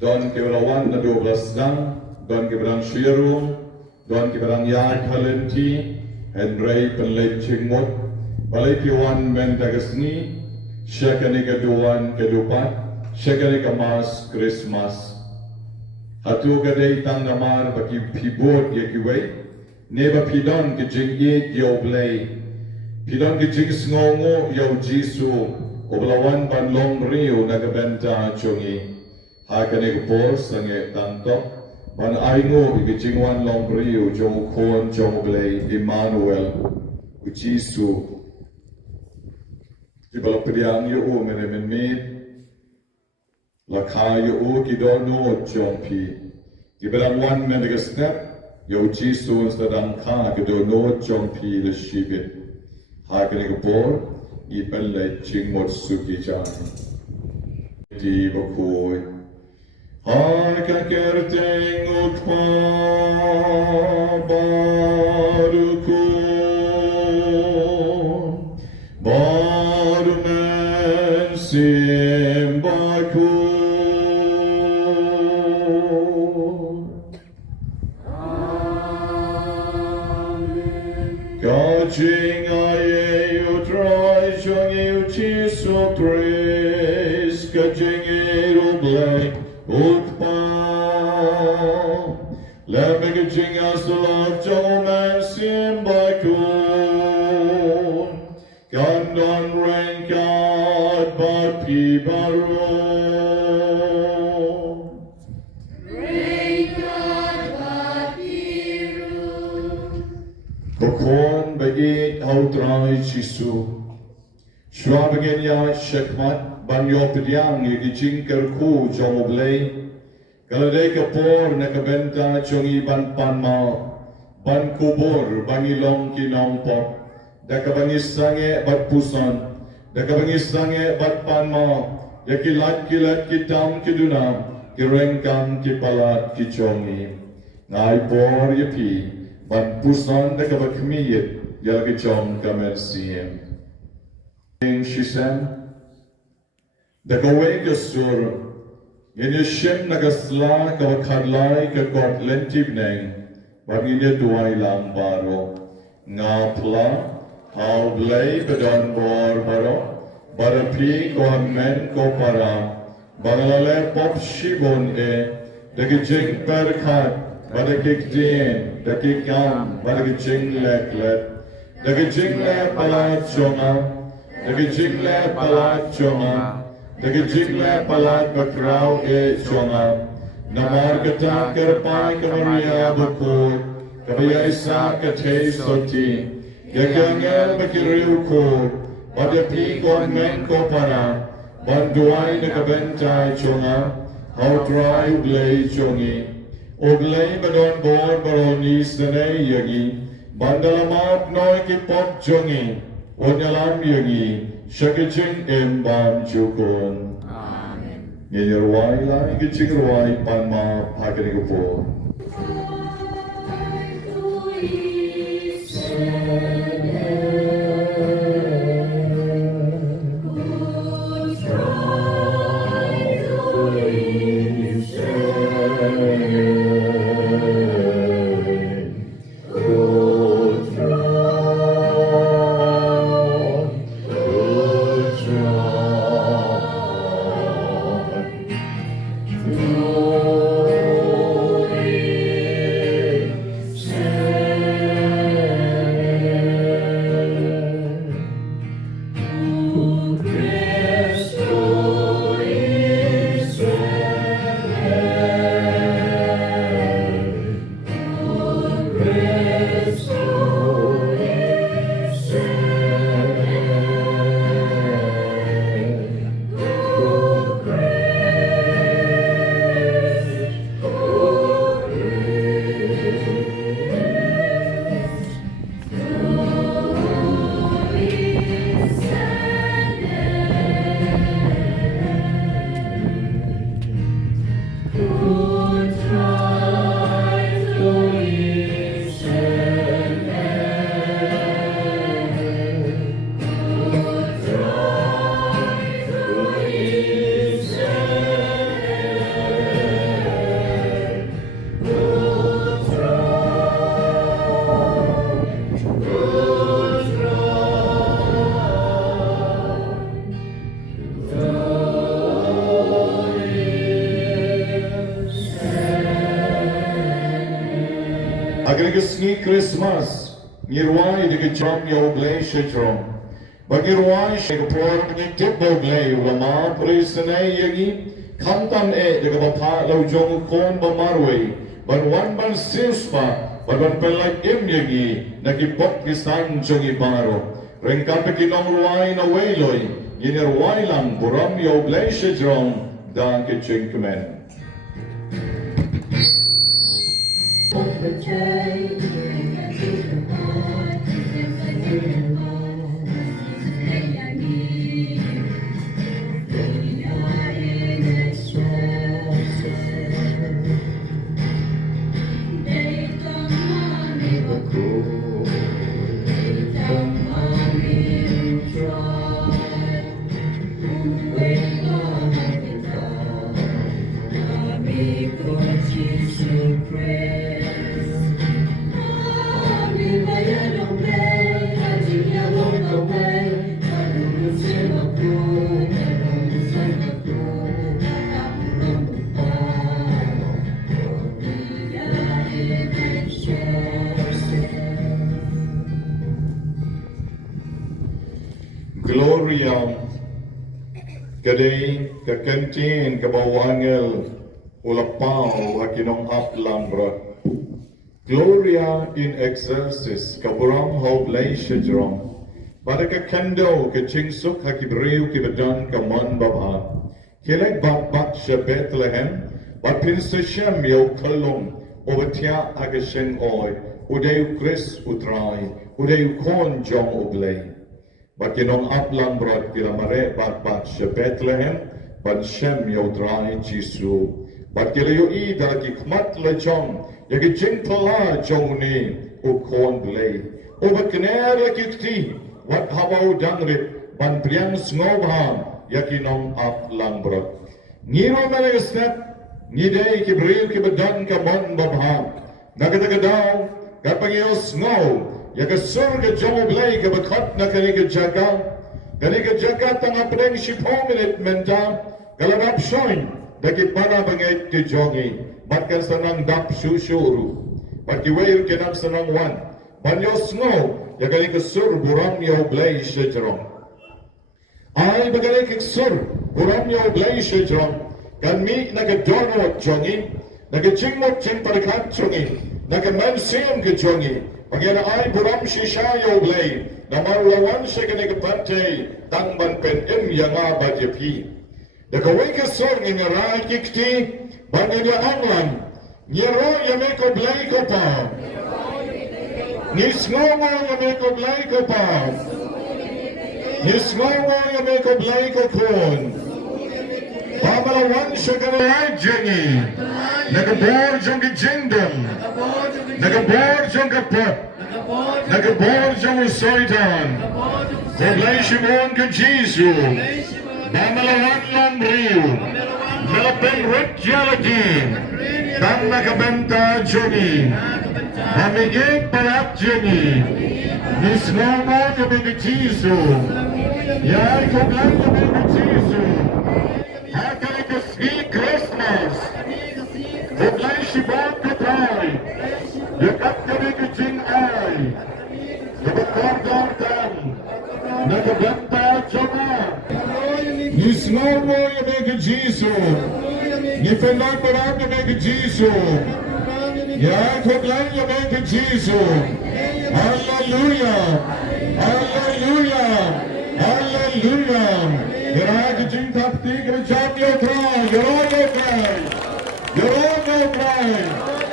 Don kiberawan na 12 dang, don kiberang shirum, don kiberang yag halenti, Henry penlep cingmut, balai kiwan men dagasni, syakani keduan kedupat, syakani kemas Khristmas. Hatu kadai tang namar bagi pibot ye kiwei, neba pidon ke jing ye yo blay, pidon ke jing sngongo yo jisu, oblawan ban long riu nagabenta chungi. Hakane kupor sange tantok, ban aingo ke jing wan long riu jong kon jong blay Emmanuel, jisu. Jibala pediang yo u menemen Lakaya o kidono jompi. Ibelang wan mendegasnep, yo jisu sedang ka kidono jompi le shibit. Hakane kapor, ipelai chingmot suki jani. Di Bakhuid. Haka kerteng utpa barukun. Baru mensim Bakhuid. Kajing aye utrai jongi uchisu praise kajing irublay utpa lembe kajing asulaf joman simbakun kandon rengkat bapi baru Bakhuid bagi hautrai jisu. Shwabagen ya shekmat banyo pediang yagi jingker ku jomoblay. Kaladai kapor nakabenta chongi ban panma ban kubur bangilong kinongpok. Dakabangis sange bat pusan. Dakabangis sange bat panma. Yakilat kilat kitam kidunam kirengkam kipalat kichongi. Ngai por yapi. Ban pusan da kaba kmiyet yalgi chom kamersiem. Ing shisem da kawe kasur yin shem nagasla kaba kadlai ka kot lentibneng bagine duai lang baro nga pla hau blay bedon bor baro barapi ko men ko para bangalale pop shibon dagi jing perkat Badakik din, dakik kam, badakik jingle klet, dakik jingle palat chonga, dakik jingle palat chonga, dakik jingle palat bakrau chonga. Namar kata kerpai kamaria Bakhuid, kabaya isa katay soti, yakangel bakiriu ko, badapi kon men ko para, banduay nakabentay chonga, how dry uglay chongi. Oglay badon bor baroni sanay yagi bandalamap noy ki pop jongi onyalam yagi shakijing embam chukon amen yeruai lai kiching ruai panma phakani ko po Agar kesni Khristmas, ngirwai di kejam yo blay shejrom. Bagirwai shegapor ni tibbo blay ulama prisane yagi kantam di kapapa lau jong kon bamarwe. Ban wan ban silspa, ban pelak im yagi nakipok kisan jong ibaro. Rengkape kinong ruwai na wayloi, yinirwai lang buram yo blay shejrom dan keching kemen. Gloria kadai kakentin kabawangel ulapau hakinong aplambra. Gloria in excelsis kaburam hoblay shejrom. Pada kakendo kachingsuk hakibreu kibadan kaman baba. Kilay bakbak sha Bethlehem bat pinsa shem yo kalung obatia agashen oy udayu Chris utrai udayu kon jong oblay. Bakinong aplang brod kilamare bat sha Bethlehem ban shem yo drai Jisu. Bat kilayo ida ki kmat le jong yagi jingpala jong ni u kon blay. O baknera kitki wat habaw dangrit ban priang snobham yakinong aplang brod. Ngiro mele step ngidei ki bril ki badan ka mon babham. Nagadagadaw kapangyo snow yaga surga jomo blay ka bakat na kaniga jaga tanga preng shipominit menta kalarap shoin daki para bangay ti jongi matkan sanang dap sushuru patiwair kinang sanang wan banyo snow yaga ni sur buram yo blay shejrom ay bagay sur buram yo blay shejrom kan mi nagadono jongi nagachingmot ching parakat jongi nagamansim ke jongi Pagyan ay buram shishayo blay na marulawan siya kanigapante tangban pen yanga badyapi. Dakaway ka song inaray kikti banyan anglan niro yameko blay ko pa. Nisngongo yameko blay ko pa. Nisngongo yameko blay ko kun. Pamalawan siya kanigay jengi. Nagabor jong kijingdom. Nagabor jong kapot. Nagabor jong usoitan. Koblay Shimon ka Jisu. Mamalawan lang riyo. Malapeng rit yalakin. Tang nakabenta jongi. Hamigig palat jongi. Nisngomo kami ka Jisu. Yay koblay kami ka Jisu. Hakali ka si Khristmas. Koblay Shimon ka tayo. Yakat kami ka jing ay. Nagakordordan. Nagabenta jonga. Nisngomo kami ka Jisu. Nifelambaram kami ka Jisu. Yay koblay kami ka Jisu. Hallelujah. Hallelujah. Hallelujah. Yarag jing tapti ka jam yo try. Yarag yo try. Yarag yo try.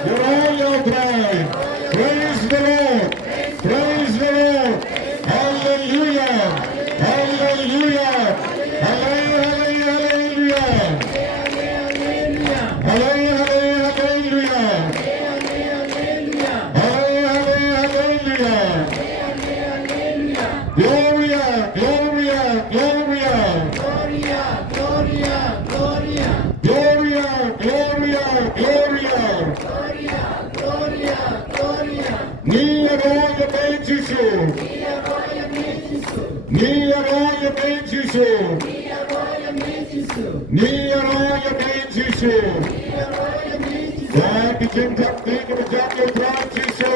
Yarag yo try. Praise the Lord. Praise the Lord. Hallelujah. Hallelujah. Hallelujah. Hallelujah. Hallelujah. Hallelujah. Gloria, Gloria, Gloria. Gloria, Gloria, Gloria. Gloria, Gloria, Gloria. Gloria, Gloria, Gloria. Nia roya ben Jisu. Nia roya ben Jisu. Nia roya ben Jisu. Nia roya ben Jisu. Nia roya ben Jisu. Nia roya ben Jisu. Back to Jim Tuck, think of a job, your drive, Jisu.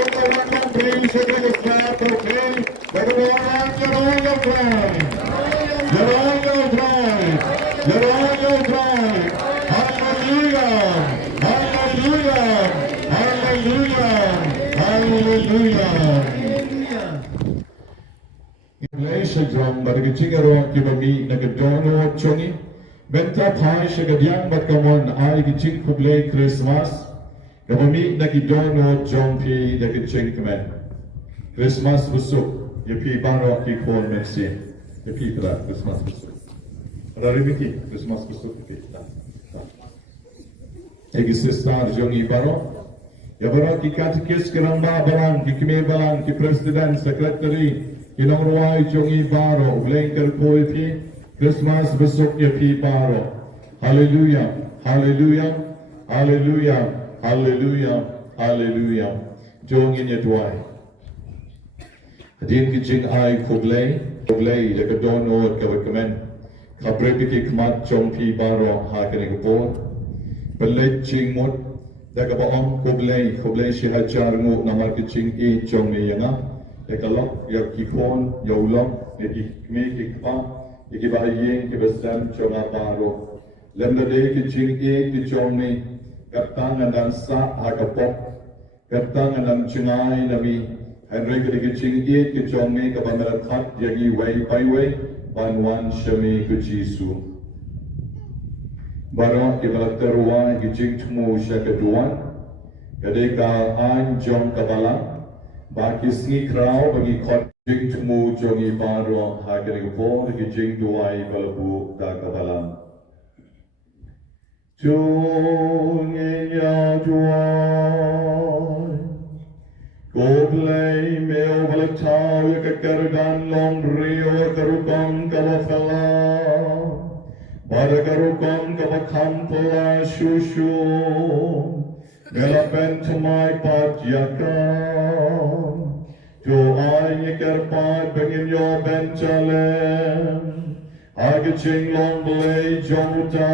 Hallelujah. Malaysia drum bar gicingaro kibami nagadono choni benta pai shagadiang bat kamon ai gicing kublay Christmas kibami nagidono jompi nagicing kamen Christmas busuk yapi baro ki kon mercy yapi pra Christmas busuk raribiki Christmas busuk yapi egi sister jongi baro yabaro ki katikis kiramba barang ki kime barang ki president secretary Inong ruai jongi baro, ulengker koipi, Christmas besok ya pi baro. Hallelujah, hallelujah, hallelujah, hallelujah, hallelujah. Jongin ya tuai. Hadin kijing ai kublay, leka dono kawakamen. Kaprepi ki kmat jong pi baro hakene kapor. Belek jing mut, daga baong kublay si hajar ngu namar kijing I jong ni yanga. Ekalok, ya kikon, ya ulok, ya kikme, kikpa, ya kibahayin, kibasam, chonga baro. Lemdade kijing kijongni, katang dan sa hakapok, katang dan chingay nami, Henry kijing kijongni, kabamarakat, yagi way by way, banwan shami kujisu. Baro, ibalakterwa, kijing tumu syakaduan, kadeka an jong kabalang, Baki sni krau bagi kot jing temu jongi baro hagering po bagi jing duai balabu da kabalam. Jongi ya duai, goblay meo balatau ya kekerdan long rio karukam kabafala, pada karukam kabakampala shushu, melapen tumai pat yakam. Jo ay kerpat bengin yo benchalem, agaching long blay jota,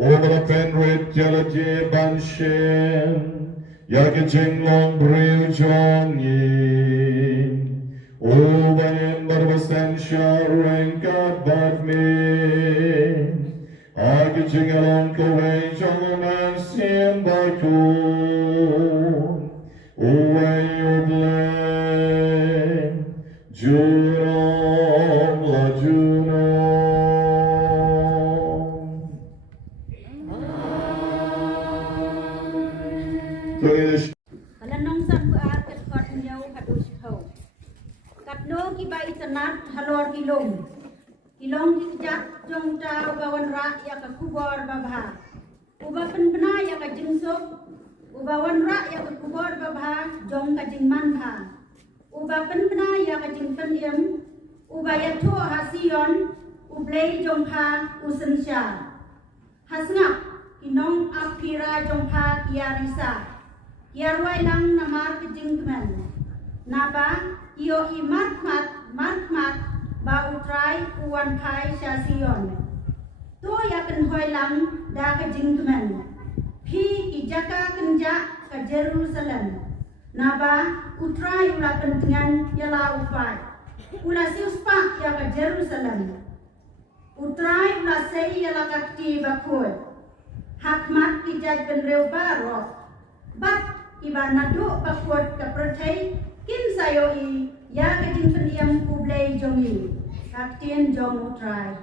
over the penrit jalaje banshin, yagaching long brew jongi, over in barbasan sharenka badme, agaching along kaway jongan sim bakhuid. Uway udlay, Junom la Junom. Halanong sa buat kat nyaw hadus kau. Katno ki bai tanat halor kilong. Kilong dijak jong tau bawan ra ya ka kubor babha. Uba penbena ya ka jingsok. Ubawan ra ya ka kubor babha jong ka jingman ha. Uba penbena ya ka jingpen yem. Uba ya to hasion ublay jong ha usensya. Hasngap kinong apira jong ha kiarisa. Kiarway lang namar ka jingmen. Naba iyo I markmat ba utray uwan kai siasion. To ya kan hoy lang da ka jingmen. Pi ijaka kenja ke Jerusalem. Naba utrai ula pentingan yala ufai. Ula siuspa ya ke Jerusalem. Utrai ula sei yala kakti Bakhuid. Hakmat ijaj benreu baro. Bat iba nadu Bakhuid ke percay kin sayoi ya ke jing pendiam kublay jongi. Kaktien jong utrai.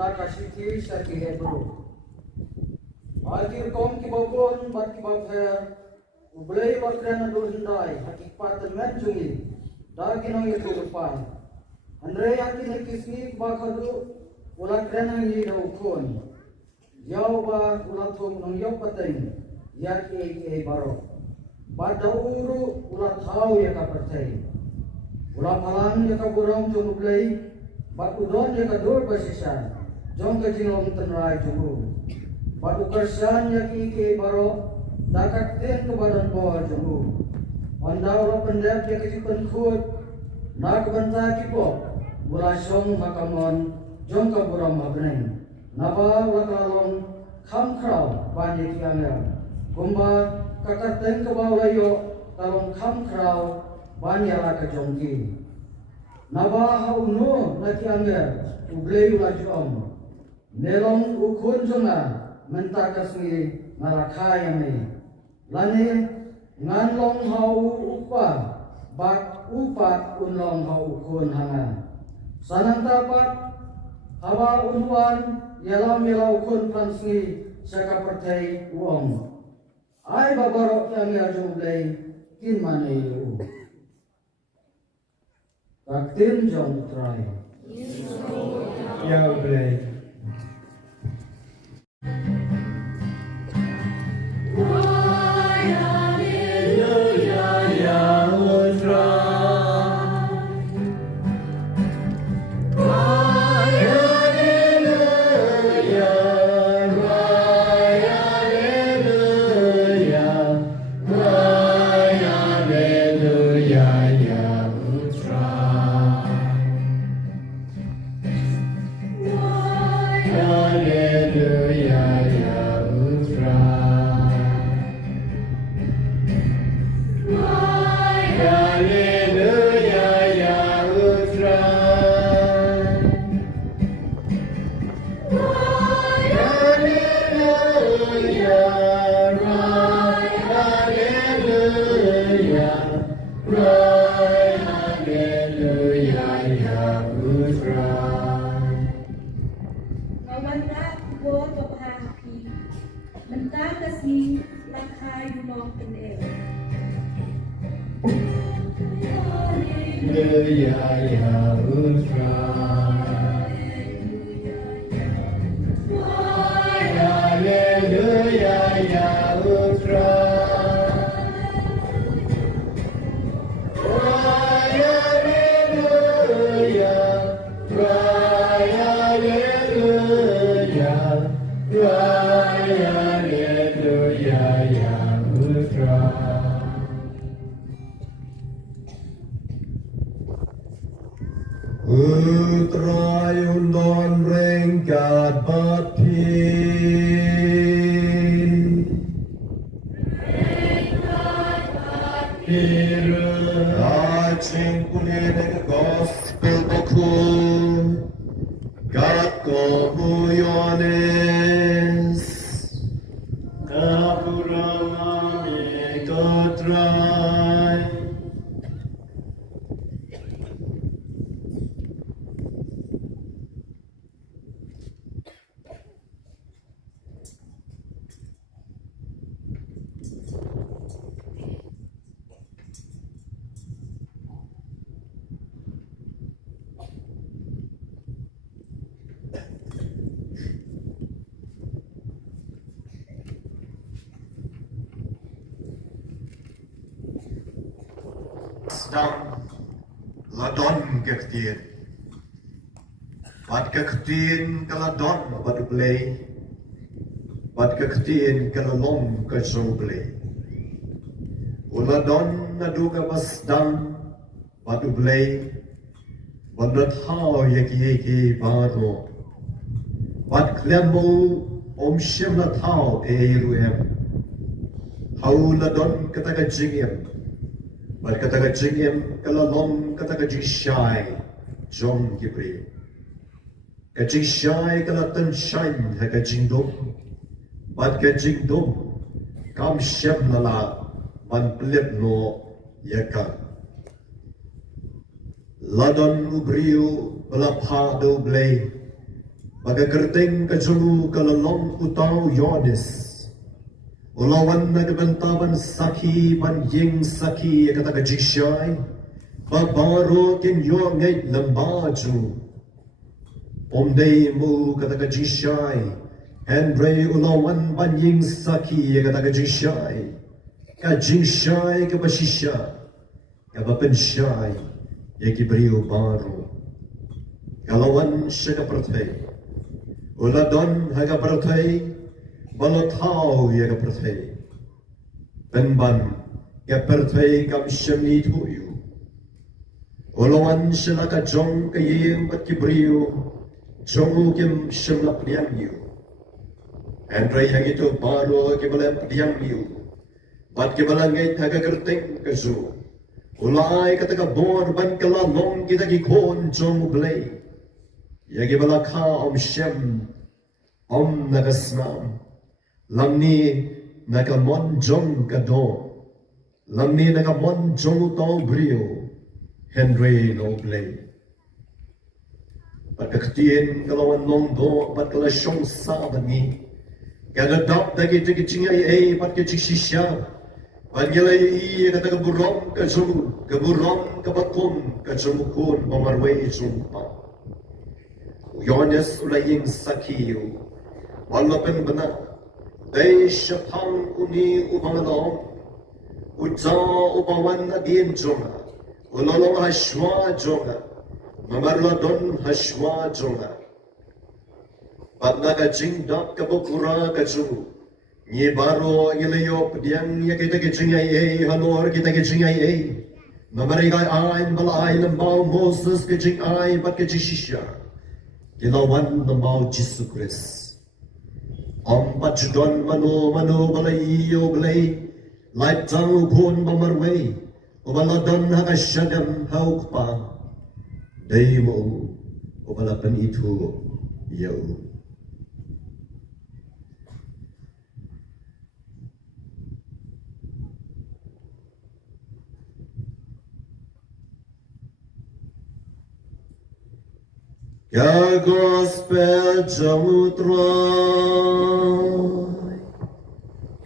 nakasiti sa Hebrew. Akhir kom kibabon bat kibabher ublay bakran dohindai hakipatan menjungi daginong itu depan. Andre yakin kisni bakadu ulat renang ni daukun. Jauh ba ulat tum nong yau pateng yak e baro. Badauru ulat hau ya kapertai. Ulat halang ya kaburong jong ublay bat udon ya kadur basisan jong kajinong tenrai jong. Batu kersan yang iki baro dakat ten ke badan bawah jemu. Wanda ora pendek yang kecil penkut nak benta kipo. Gula song makamon jong kaburam magneng. Napa ula kalong kam krau bani tiangel. Kumba kakar ten ke bawah layo kalong kam krau bani ala ke jongki. Napa hau no na tiangel ublei ula jom. Nelong ukun jonga mentakasmi malakaya me lani nganlong hau upa bak upat unlong hau ukun hanga sanang tapat hawa unwan yalam yalau ukun plansngi saka pertai uong ai babarok yang yajublay kin mane yu kaktin jong try yajublay. Utrayundon rengkat bati Acing kulinek gospel Bakhuid Kat komuyones Kapurangami kotray Sedang ladon kektin, bat kektin kaladon batu play, bat kektin kalalong kasau play. Uladon naduga basdang batu play, bandat hao yeki baro, bat klembo shem na hao ruem, hau ladon kataga jingem. But kataga jingem kalalong kataga jishai jom kibri. Kajishai kalatan shine haga jingdom. But kajingdom kam shem lala man plip no yaka. Ladon ubriu balapha do blay. Baga kerteng kajungu kalalong utau yonis. Ulawan na kabantaban saki ban ying saki kata kajisyay. Babaro kinyo ngay lambaju. Omday mu kata kajisyay. Henry ulawan ban ying saki kata kajisyay. Kajisyay kabasisya. Kabapensyay. Yakibriyo baro. Kalawan siya kapratay. Uladon haga perthai, balotau yaga perthai. Penban ya perthai kam shemni thuyu. Ulawan shela ka jong ka yem bat kibriyo, jongu kim shemla priang yu. Andre yang itu baru kibalam priang yu. Bat kibalang ngay haga kerteng kazu. Ulay kata ka bor ban kala long kita gikon jong blay. Yagi balaka shem nagasnam lamni nagamon jong kado lamni nagamon jong tau brio Henry no play pagkaktiin kalawan nong do pat kala shong sabani kagadap dagi tigi chingay pat kichishisya pagilay kata kaburom kabakum kajumukun pamarway jumpa Yones ulaying sakiyo, walapan bana, day syapang uni umangalong, uja upawan na din jonga, ulalong haswa jonga, mamarladon haswa jonga. Pat nakajingdak kabukura kaju, ni baro ilayo pediang ya kita kejingay halor kita kejingay mamarigay ay balay lambaw Moses kejingay pat kejishisya. Ilawan namaw Jesus Christ. Pachudon mano balay iyo balay. Light tang ukon mamarway. Ubaladon hakasyadam haukpa. Day mo ubalapan ito yaw. Ya gospel jamutroy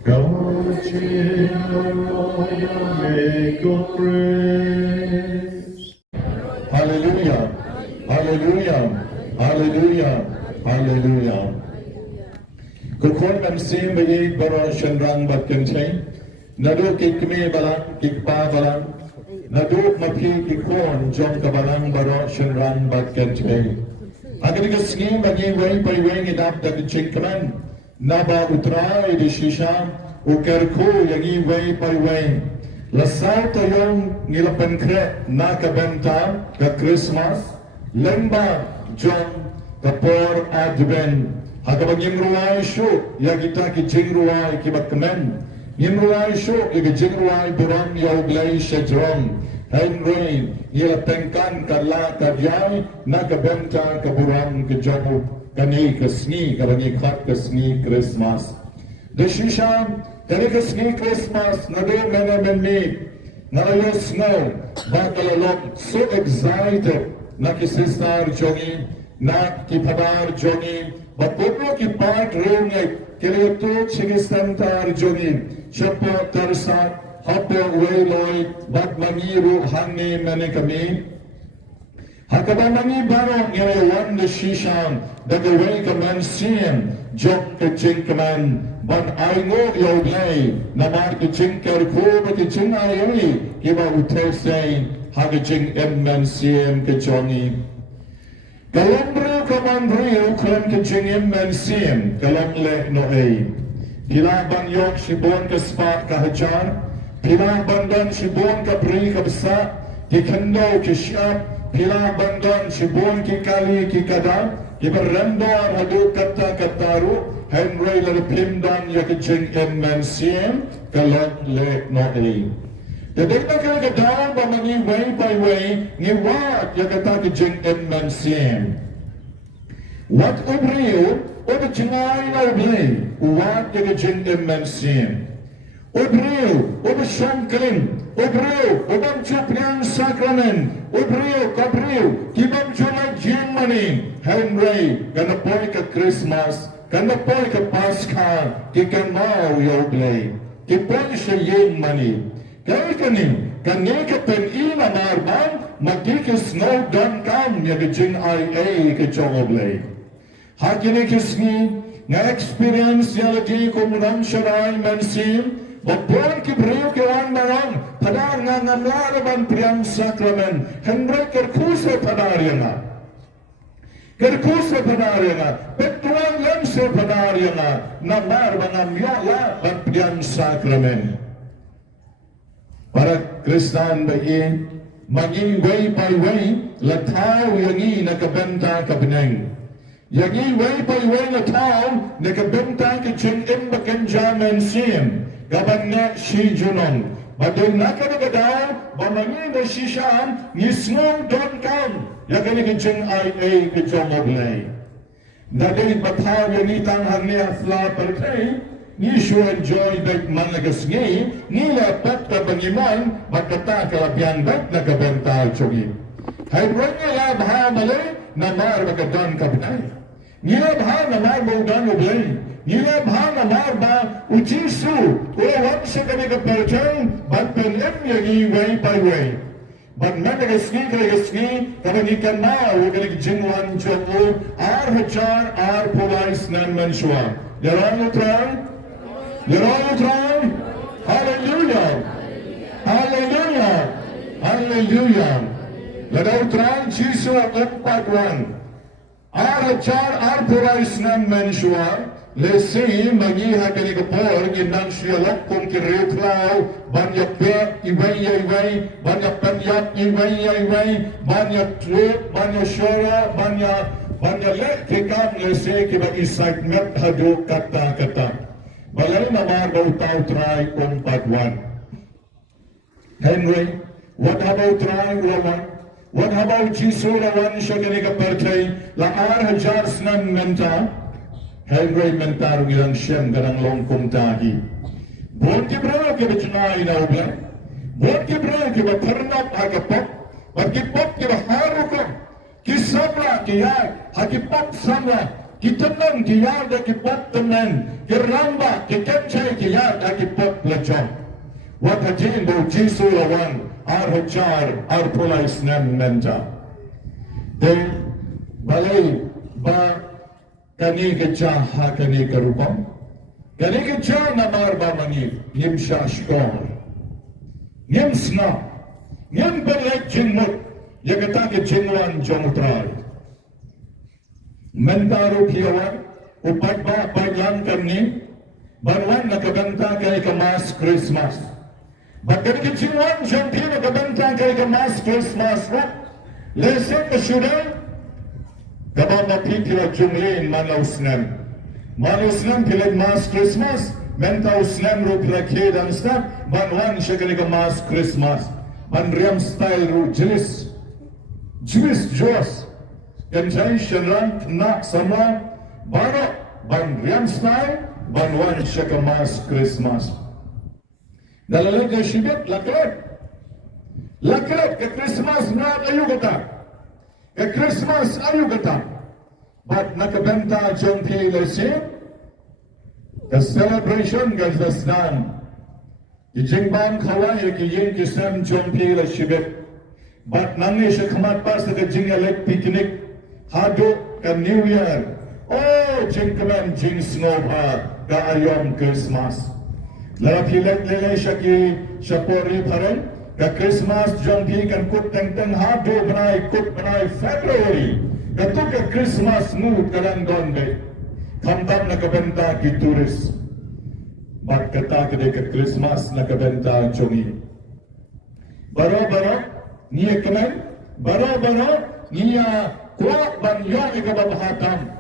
God make of praise Hallelujah Hallelujah Hallelujah Hallelujah Kukun namsim bayi baro shenrang bat kenchay Nadu kikme balang kikpa balang Nadu mapi kikon jong kabalang baro shenrang bat kenchay Agar kesini bagi wei periwei ngidap dari cingkran naba utrai di shisha ukerku yang wei periwei lasai toyong ngilapan kre na kabenta ke Khristmas lemba jong kapor advent agak bagi ruai shu yang kita kijing ruai kibat kemen ruai shu yang kijing ruai buram yau glai shajrom Henry, ia tengkan kala kadyai na kabenta kaburam kejamu kani kesni kabagi khat kesni Christmas. Desisha kani kesni Christmas nado mena menni nalayo snow bakalalok so excited na ki sister jongi na ki padar jongi bakono ki part rungai keleto chigistantar jongi chapo tarsa Hapo wayloi bat mangiru hangi mene kami. Hakaba mangi barong ngayon de shishan daga way kaman siem jok ke jing kaman bat aingo yoglay namar ke jing kerko bat ke jing ayoy kiba utesay haga jing emman siem ke jongi. Kalambro kaman rio kran ke jing emman siem kalam le noay. Pila bang yok shibon ke spa kahajar. Pilang bandan sibon ka beri ka besa ki kendo ki syap pilang bandan sibon ki kali ki kadam ki berendar hadu kata kataru Henry la pimdan ya ki jing emman siem kalon le no eli jadi na ka kadam ba mangi way by way ni wat ya kata ki jing emman siem wat obriyo o de jingay na oblay wat ya ki jing emman siem Ubriu, ubesongklim, ubriu, ubamchupriang sakramen, ubriu, kabriu, kibamchulay Germany, Henry, kanapoy ka Christmas, kanapoy ka Pascha, kikamao yoblay, kipoy siya Germany. Kaya kani ka penina marbang, magkikis no don kam, yagajin IA ka chogoblay. Hakinikis ni, nga experience yalagi kumurang syarai mensim, Bapon kibriu kewan barang, padar nga ngamlaraban priyang sakramen, Henry kerkusa padar nga. Kerkusa padar nga, petuang lemse padar nga, namar bangamyola ban priyang sakramen. Para Kristan bayi, maging way by way, lataw yangi nakabenta kabineng. Yangi way by way lataw, nakabenta kichin imbakan jaman siyem. Gaban nga si Junong. Badong nakanagadaw, bamangin na si Siyam, nisngong don kam. Yakan ikichin IA kichin oblay. Nading bataw yanitang hangni afla perkay, nisu enjoy dek managasngi, nila pat kabangiman, makata kalapyan dek nakabenta chogi. Hay bronya la baha malay, namar magadan kabinay. Nila baha namar maudan oblay. Nila bahana marba ujisu ulawan sa kanilang percang bantan emyagi way by way. Ban managasni kabanikan na wagalig jinwan jomo hachar pulais nan manswa. Yaran utran? Hallelujah! Hallelujah! Hallelujah! Ladaw utran Jisu agpagwan. Hachar pulais nan manswa. Lesi magiha kani kapor ginang siyalak kung kiriklaw banyak pe iway banyak panyak iway banyak trip banyak syora banyak lek kikam lesi kiba excitement hadu kata balay namar daw tao try kung padwan. Henry, what about try ulawan? What about Jisu ulawan siya kani kapertay laar hajar snan menta? Henry mentarong ilang siyang garang longkong tahi. Buwan kibra kiba tunay na ublan. Buwan kibra kiba ternap hagapok. At kipok kiba harukok. Kisabla kiyag. Hagipok samla. Kitanang kiyag at kipok tanan. Kiramba kikenchay kiyag at kipok lechon. Wat hajin do Jisu lawan. Hajar pulais nan menta. Then balay ba kani kecha ha kani karupam kani kecha namar ba mani nim shashkor nim sna nim berlek jingmut yagata ke jingwan jomutrai mentaro kiyawan upat ba paglan karni barwan nakabanta kay kamas Christmas bakit ke jingwan jompi nakabanta kay kamas Christmas lesek ke sudah Kabang napitila jumlin manausnan. Manausnan pilag mas Christmas. Mentausnan ro pilakid ang start. Banwan siya kaniga mas Christmas. Banriam style ro jilis. Jilis Diyos. Kansay siya lang nak sama. Baro. Banriam style. Banwan siya ka mas Christmas. Dalalag na sibit. Lakad. Lakad. Ka Christmas na kayo kata. Ke Christmas ayu kata, but nakabenta John P. Lesi, the celebration gas the snan. Kijingbang kawai kiyin kisam John P. Lesi, but nangi siya kamat pas na jingalek picnic, hado ka New Year. Oh, jingkaman jing snow ha, ka ayom Christmas. Larapilek lele siya ki Shapori paren. Ka Christmas John P. kan kut teng hado benai February. Katu ka Christmas mood kadang donde. Kamtam nakabenta ki turis. Mat kata kede ka Christmas nakabenta chongi. Baro niya kaman. Baro niya kuak banyo ikababahatam.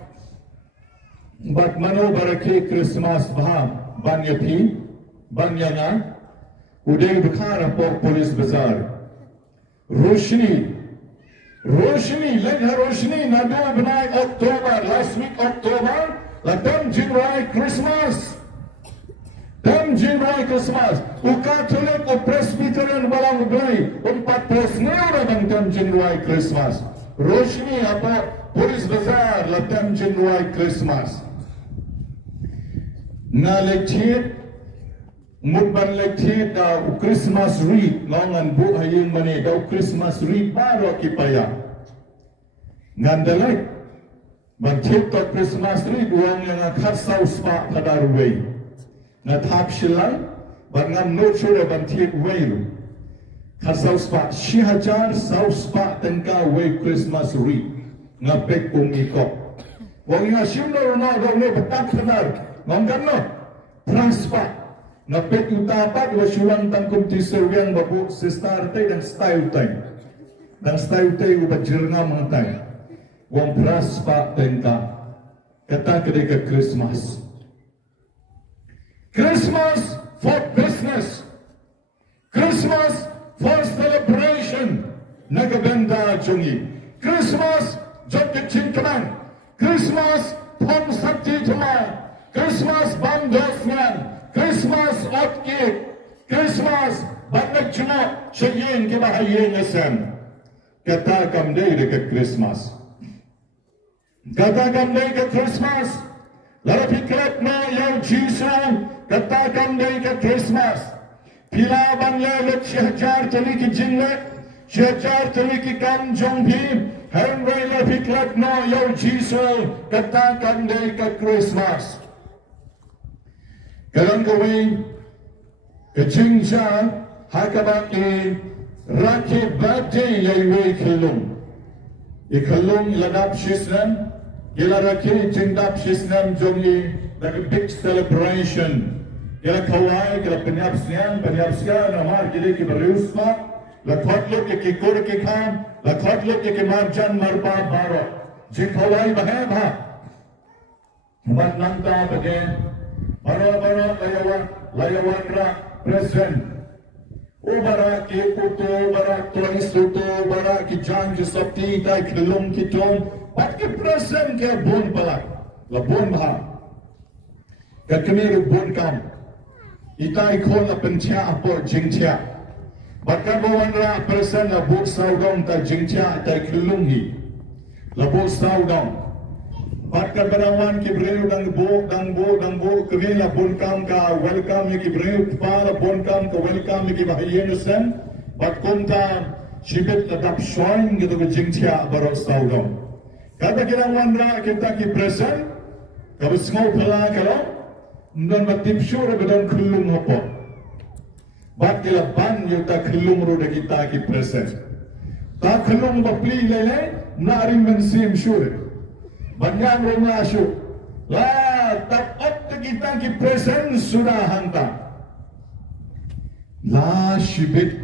Bat mano baraki Christmas baham. Banya pi. Banya nga. Uday Bukhara Port Police Bazaar. Roshni, Legha Roshni, Nadu Benai October, last week October, Latam January Christmas. Tam January Christmas, o Catholic o Presbyterian walang ublay, umpat posneo na bang tam January Christmas. Roshni apa Police Bazaar la tam January Christmas. Nga lektit, mutban lektit da o Christmas wreath, ngongan buhayin mani da o Christmas wreath baro kipaya. Ngandalek, bagtit to Christmas wreath, uang yang akat sauspa padarway. Nga tapshilan, bat ngam no chure bantit wailu. Kasaw spa, 6,000 sauspa tengka way Christmas wreath. Nga pek umikop. Wang nga simno rona daw ne batak panar. Ngam no, transpa. Nga pek utapat wa syulang tangkum tiserwiang babu sistarte dan style time. Dan style time ubat jirnga mga time. Wang praspa tengka. Kata kedeka Christmas. Christmas for business. Christmas for celebration. Nagabenda jungi. Christmas jod kecingkaman. Christmas pom sakti tama. Christmas bandosngan. Christmas otkik. Christmas banyak cuma syayin kebahagiaan asan. Katakan dia dekat Christmas. Katakan dia dekat Christmas. Lalu fikrat na yang Jisu katakan dia ke Christmas. Pila banyalat syajar tali ki jinlet, syajar tali ki kam jongpi. Henry la fikrat na yang Jisu katakan dia ke Christmas. Kalang gawin kejingsa hakabak i raki birthday yaiwe kelung. Ikelung ladap shisnan. Gila rakit jindap shisnam jongi like a big celebration. Gila kawai gila penyapsian amar gila ki berusma la khotluk ki kur ki kham la khotluk ki marjan marba baro jin kawai bahe ba mat nanta bade baro layawan ra present ubara ki puto bara tuan suto bara ki janj sabti dai kelung ki tom Pat ke present ke bon palak, la bon baha. Kat kami ru bon kam. Itai khol la pencha apo jingcha. Pat ka bawan ra present la bo saudong ta jingcha ta kelungi. La bo saudong. Pat ka barawan ki breu dang bo kami la bon kam ka welcome ki breu pa la bon kam ka welcome ki bahiyen sen. Pat kumta shibet la dap shwang gitu ke jingcha baro saudong. Kata kilang ra kita ki present, kabis ngau pala kalau, mdan matip syura bedan kelung apa. Bat kila ban yuta kelung ro de kita ki present. Ta kelung bapli lele, naring mensim syura. Banyak rumah syur. La tap op kita ki present sudah hantar. La shibit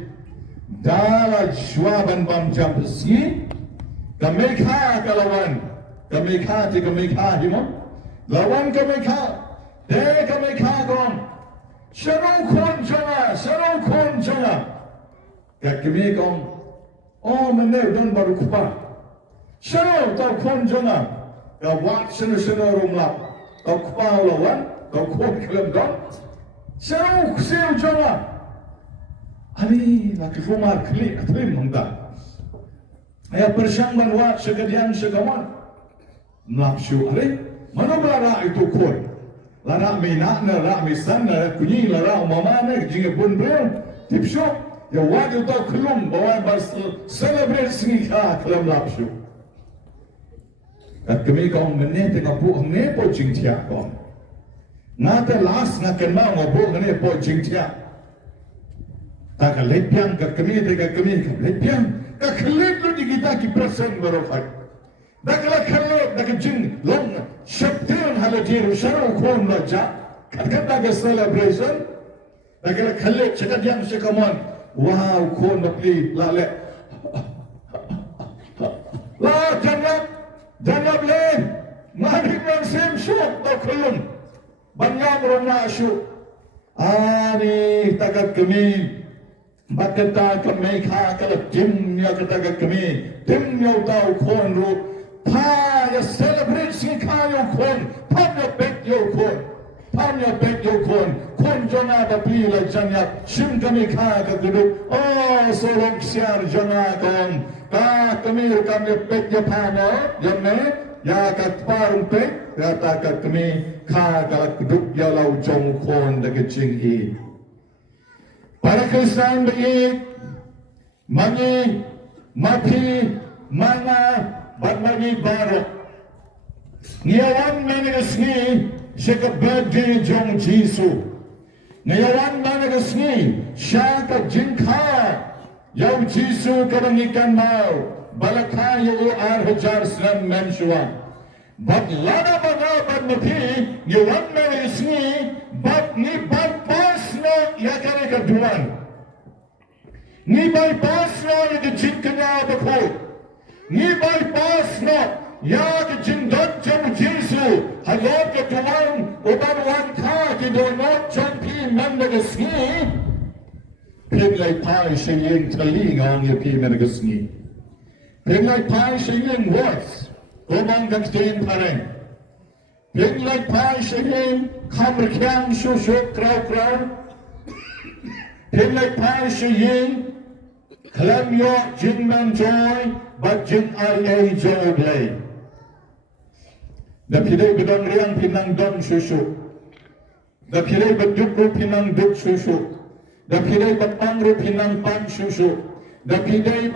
dala shwaban bam jam si. Kamekha kalawan, kamekha ti kamekha himo, lawan kamekha, de kamekha gom, sharong kon jonga, kakmi gom, oh mene don baru kupa, sharong tau kon jonga, kawat seno rumlap, tau kupa lawan, tau kon kelam gom, sharong kusel jonga, ani nak fumar klik mangta. Ayah persang banwat segedian segawan. Nafsu ari, mana lara itu kon. Lara mina na lara misan na kunyi lara mama na jinge bun breu. Tipsu ya wajib tau kelum bawa bas celebrate singka kelam nafsu. Kat kami kau meneh tengah buh ne po jingtia kau. Nata las na kenma ngobuh ne po jingtia. Tak lepiang kat kami lepiang. Kakhlip lo di kita ki present barofat. Dakla khalip dak jing long shapten haladir sharo khon laja. Kakata ke celebration. Dakla khalip chakat yang sekamon. Wow khon bakli la le. La janab le. Madik man sim shop to khulum. Banyam rona shu. Ani takat kami Bakata kami kha kala timnya kata kami timnya tau kon ru pa ya celebrate sing kha yo kon pam ya bet yo kon jona bapi la janyak shim kami kha ka guduk oh solong siar jona kong ka kami kami pek ya phano yamne ya ka parung pek kata ka kami kha ka guduk ya lau jong kon da ke ching hi para Kristan baik mani mati manga batmani barok Ngayon managasngi siya ka birthday jong Jisu. Ngayon managasngi siya ka jingka. Yaw Jisu kabangikan mau. Balakha yaw arhajar slam mensua. Bat lana mga badmati ngayon managasngi bat ni bypass na yakare ka duwan. Ni bypass na yakajinka na Bakhuid. Ni bypass na ya ke jindot jam Jisu halot ke tuan uban wan kha ke donot champi mandagasni pinglai pai shaying tali ngong ye pi mandagasni pinglai pai shaying words gomang gakten pareng pinglai pai shaying khamr khyang shu shu krau krau pinglai pai shaying klam yo jinman joy but jin ai joy blay da pilai bedong riang pinang dong susu da pilai beduk ru pinang duk susu da pilai betang ru pinang pan susu da pilai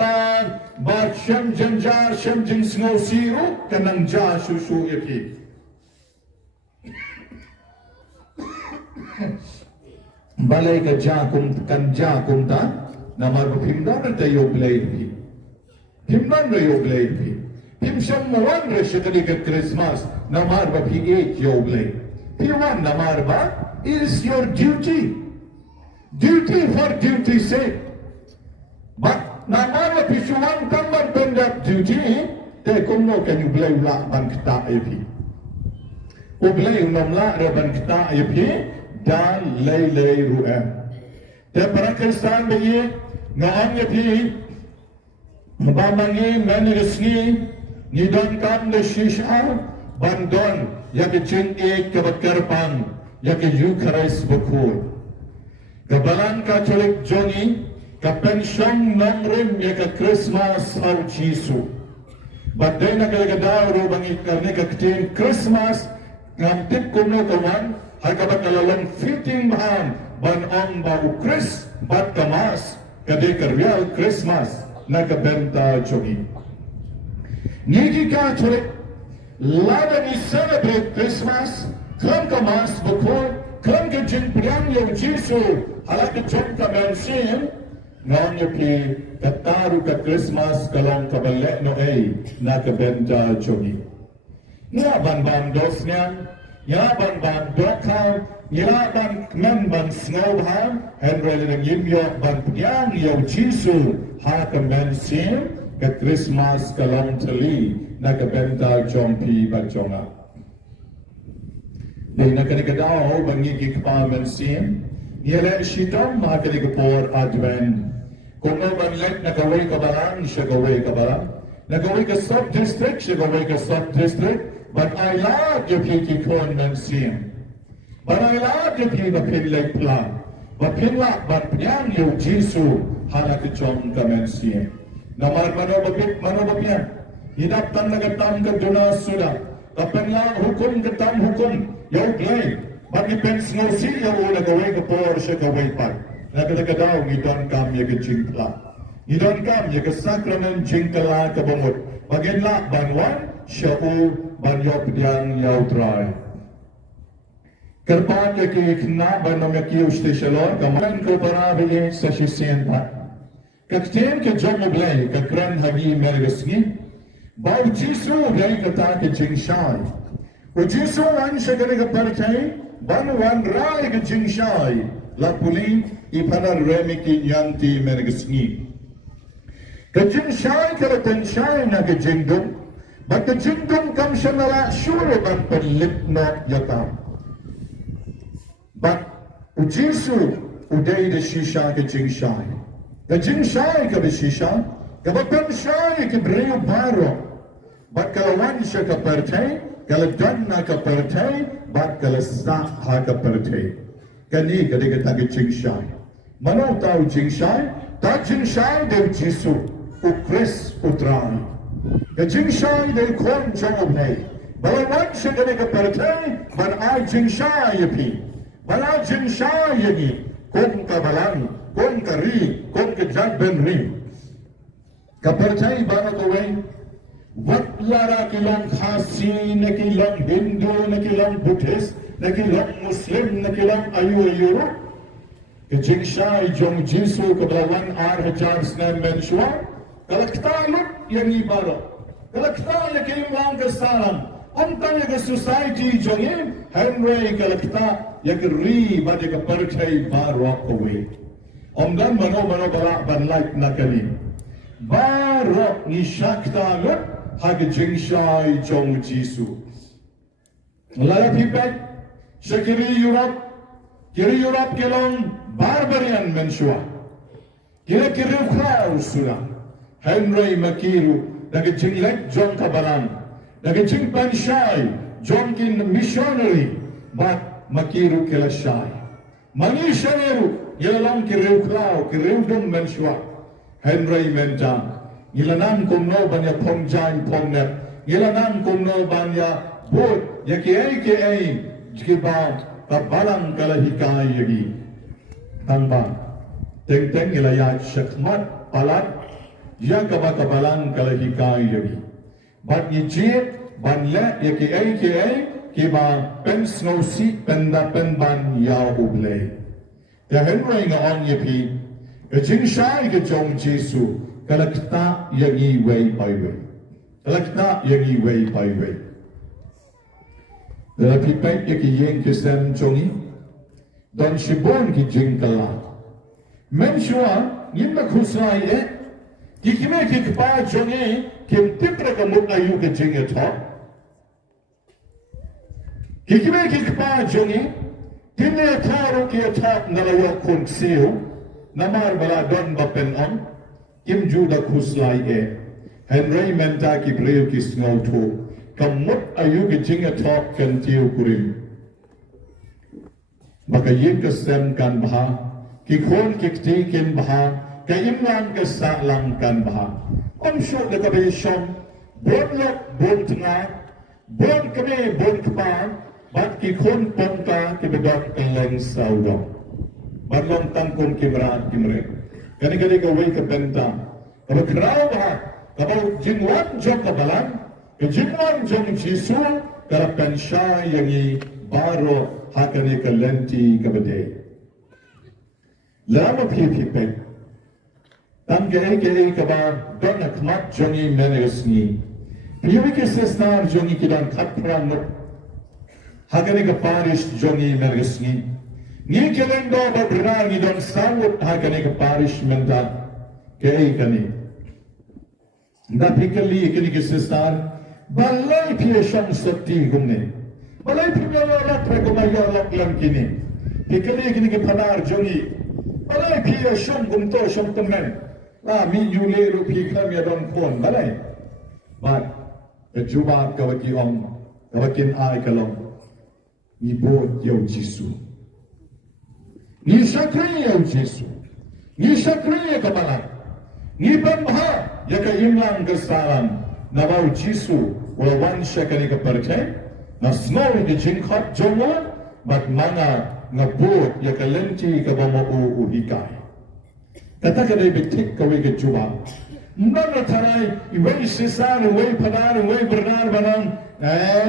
ba shem jenjar shem jin snow siru kanang ja susu yapi balai ka jakum kan jakum ta namar pimdan ta yo blai pi pimdan yo blai pi Pimsam mawan resyakali ke Khristmas namar ba pi yoble. Piwan namar ba is your duty. Duty for duty's sake. But namar ba pisuan kamar pendak duty te kumno kan ublay la ban kita epi. Ublay unom la ban kita epi dan lay ru'am. Te para Kristan bayi ngaang epi mabamangi manirisngi Nidon kam le shisha bandon ya ke chin ek ke bakarpang ya ke Eucharist Bakhuid. Kabalan ka cholik joni ka pensyong namrim ya ke Khristmas au Jisu. Baday na kalagadaw ro bangi karne ka ktin Khristmas ngam tip kuno kawan hay kabat nalalong fitting bahan ban on babu Chris bat kamas kade real Christmas na kabenta chogi. Niki ka cholik lada ni celebrate Christmas klam ka mas Bakhuid klam ka jin priang yung Jisu halak ka chom ka mensin ngong yung pi kataru ka Christmas kalong kabalik no ay nakabenta chogi yaban dos niyan yaban dokam yaban men snow baham and really ng yimyo priang yung Jisu halak ka mensin ka Christmas kalong tali nakabenta jompi bajonga. Di nakanagadaw bangigi kapaman sin, niyala siyam makaligapor advent. Kung mabanlet nakaway ka balang, siya gaway ka balang. Nagaway ka sub-district, siya gaway ka sub-district. But I love yung kikikon man sin. But I love yung pinapinlay plan. But pinlak, but pinang yung Jisu halakitong kamen sin. Namar manobab yan. Hinaptan nagatam ka duna sudah. Kapan lang hukum ketam hukum. Yaw glay. Bagi pens ngorsi yaw nagaway ka por siya gaway pa. Nagkatagadaw ngidon kam ya ka jingkla. Ngidon kam ya ka sakramen jingkala ka bamut. Baginla banwan siya banyop diyang yaw try. Karpan ya ki ikna banom ya ki uste shalor. Kamaran ko para biye sa sisienta. Kakten ke jomo blay kakran hagi mergasni. Bau Jisu blay kata ke jingshay. O Jisu wan siya ka parchay. Banwan rai ke jingshay. Lapuli ipanar remi ki nyanti mergasni. Ke jingshay ka tenshay na ke jingdum. But ke jingdum kam siya nala sure ban penlipno yatam. But o Jisu uday de shisha ke jingshay. Ka jingshay ka bishisha, ka bapanshay ka breo baro. Bat kalawan siya ka partay, kaladan na ka partay, bat kalasa ha ka partay. kani kadang kita ke cingsai. Mana tahu cingsai? Tak cingsai dari Yesus, ukris utrai. Ke cingsai dari kon jauh ni. Balawan segala ke partai, balai cingsai yapi. Balai cingsai yagi. Kon kabalan, kon kari, kon kejat benri. Kepercayai barat away. Wat lara kilang khasi, nakilang Hindu, nakilang Buddhist, nakilang Muslim, nakilang ayu. Kejingsai jong Jisu kebelawan R.H. Snan mensua. Kalau kita lut yang ibarat. Kalau kita yang kilang kesaran. Antara ke society jongin, Henry kalau kita yang keri pada kepercayai barat away. Omdan mano balak banlait nakali. Barat ni syakta lut. Hagi jingsai jong Jisu. Laya pipet, sekiri Europe kelong barbarian mensua. Kiri ukhrau sura. Henry makiru, lagi jinglek jong kabalan. Lagi jing pansyai, jong kin missionary, bat makiru kelashai. Manisha neru, yalang kiri ukhrau, kiri udong mensua. Henry mentang. Ilanan kumno banya pongjain pongnet. Ilanan kumno banya bud ya kiai jkiba kabalang kalahikai yagi. Tanbang teng ilayat syakmat palat ya kabalang kalahikai yagi. Bat yijit banle ya kiai kiba pensnosi pendapen ya ublay. Ya Henry ngaon yapi jingsai ke jong Jisu. Kalau kita yang way by way. Kalau kita yang way by way. Dalam pipet yang kisam jongi. Dan sibon ki jingkala. Mensua, yinna khusai kikime kikpa jongi, kim tipra kamut ayu ke jingetok. Kikime kikpa jongi, kine taru ki atak nalawa konsiu, namar bala don bapen on. Kim juda kuslai Henry menta ki breu ki snow to kamut ayu ki jinga top kan tiu kurim. Maka yin kesem kan baha ki khon ki kti kin baha ka imlan ke salang kan baha. Om syok de kabe shom bon lok bon tengah bon kebe bon kepan bat ki khon pongka ki bedok keleng saudong. Barlong tangkum ki berat ki merek. Kani ka way ka benta. Kalau kerau bah, kalau jingwan jom kabalan, ke jingwan jom Jisu, kalau pensai yang i baru hakane ke lenti ke bedai. Lama pipipek, tam ke kaba don akmat jongi meneresni. Piwi ke sestar jongi kidan kat pramut, hakane ke Parish jongi meneresni. Ni kelendo berar ni don sawut hakane ke Parish menta. Kaya kani, napikali kini kisesar, balai pia syam sakti gumne, balai pia lorap rekomayolak lam kini, pikali kini kepanar jongi, balai pia syam gumto syam temen, la mi yule rupi kami adon kon balai, bat kejubat kawaki om, kawakin ai kalong, ni bod yau Jisu, ni sakri yau Jisu, ni sakri kabalai. Ni bamha ya ka imlang kesalan na mau Jisu walawan siya kani kepercay na snow di jingkhat jongo mat mana na bud ya ka lenti ka bamau uhikay. Kata ka day bitik kawi ka juba. Mdan na taray iway sisar, iway padar, iway bernar banang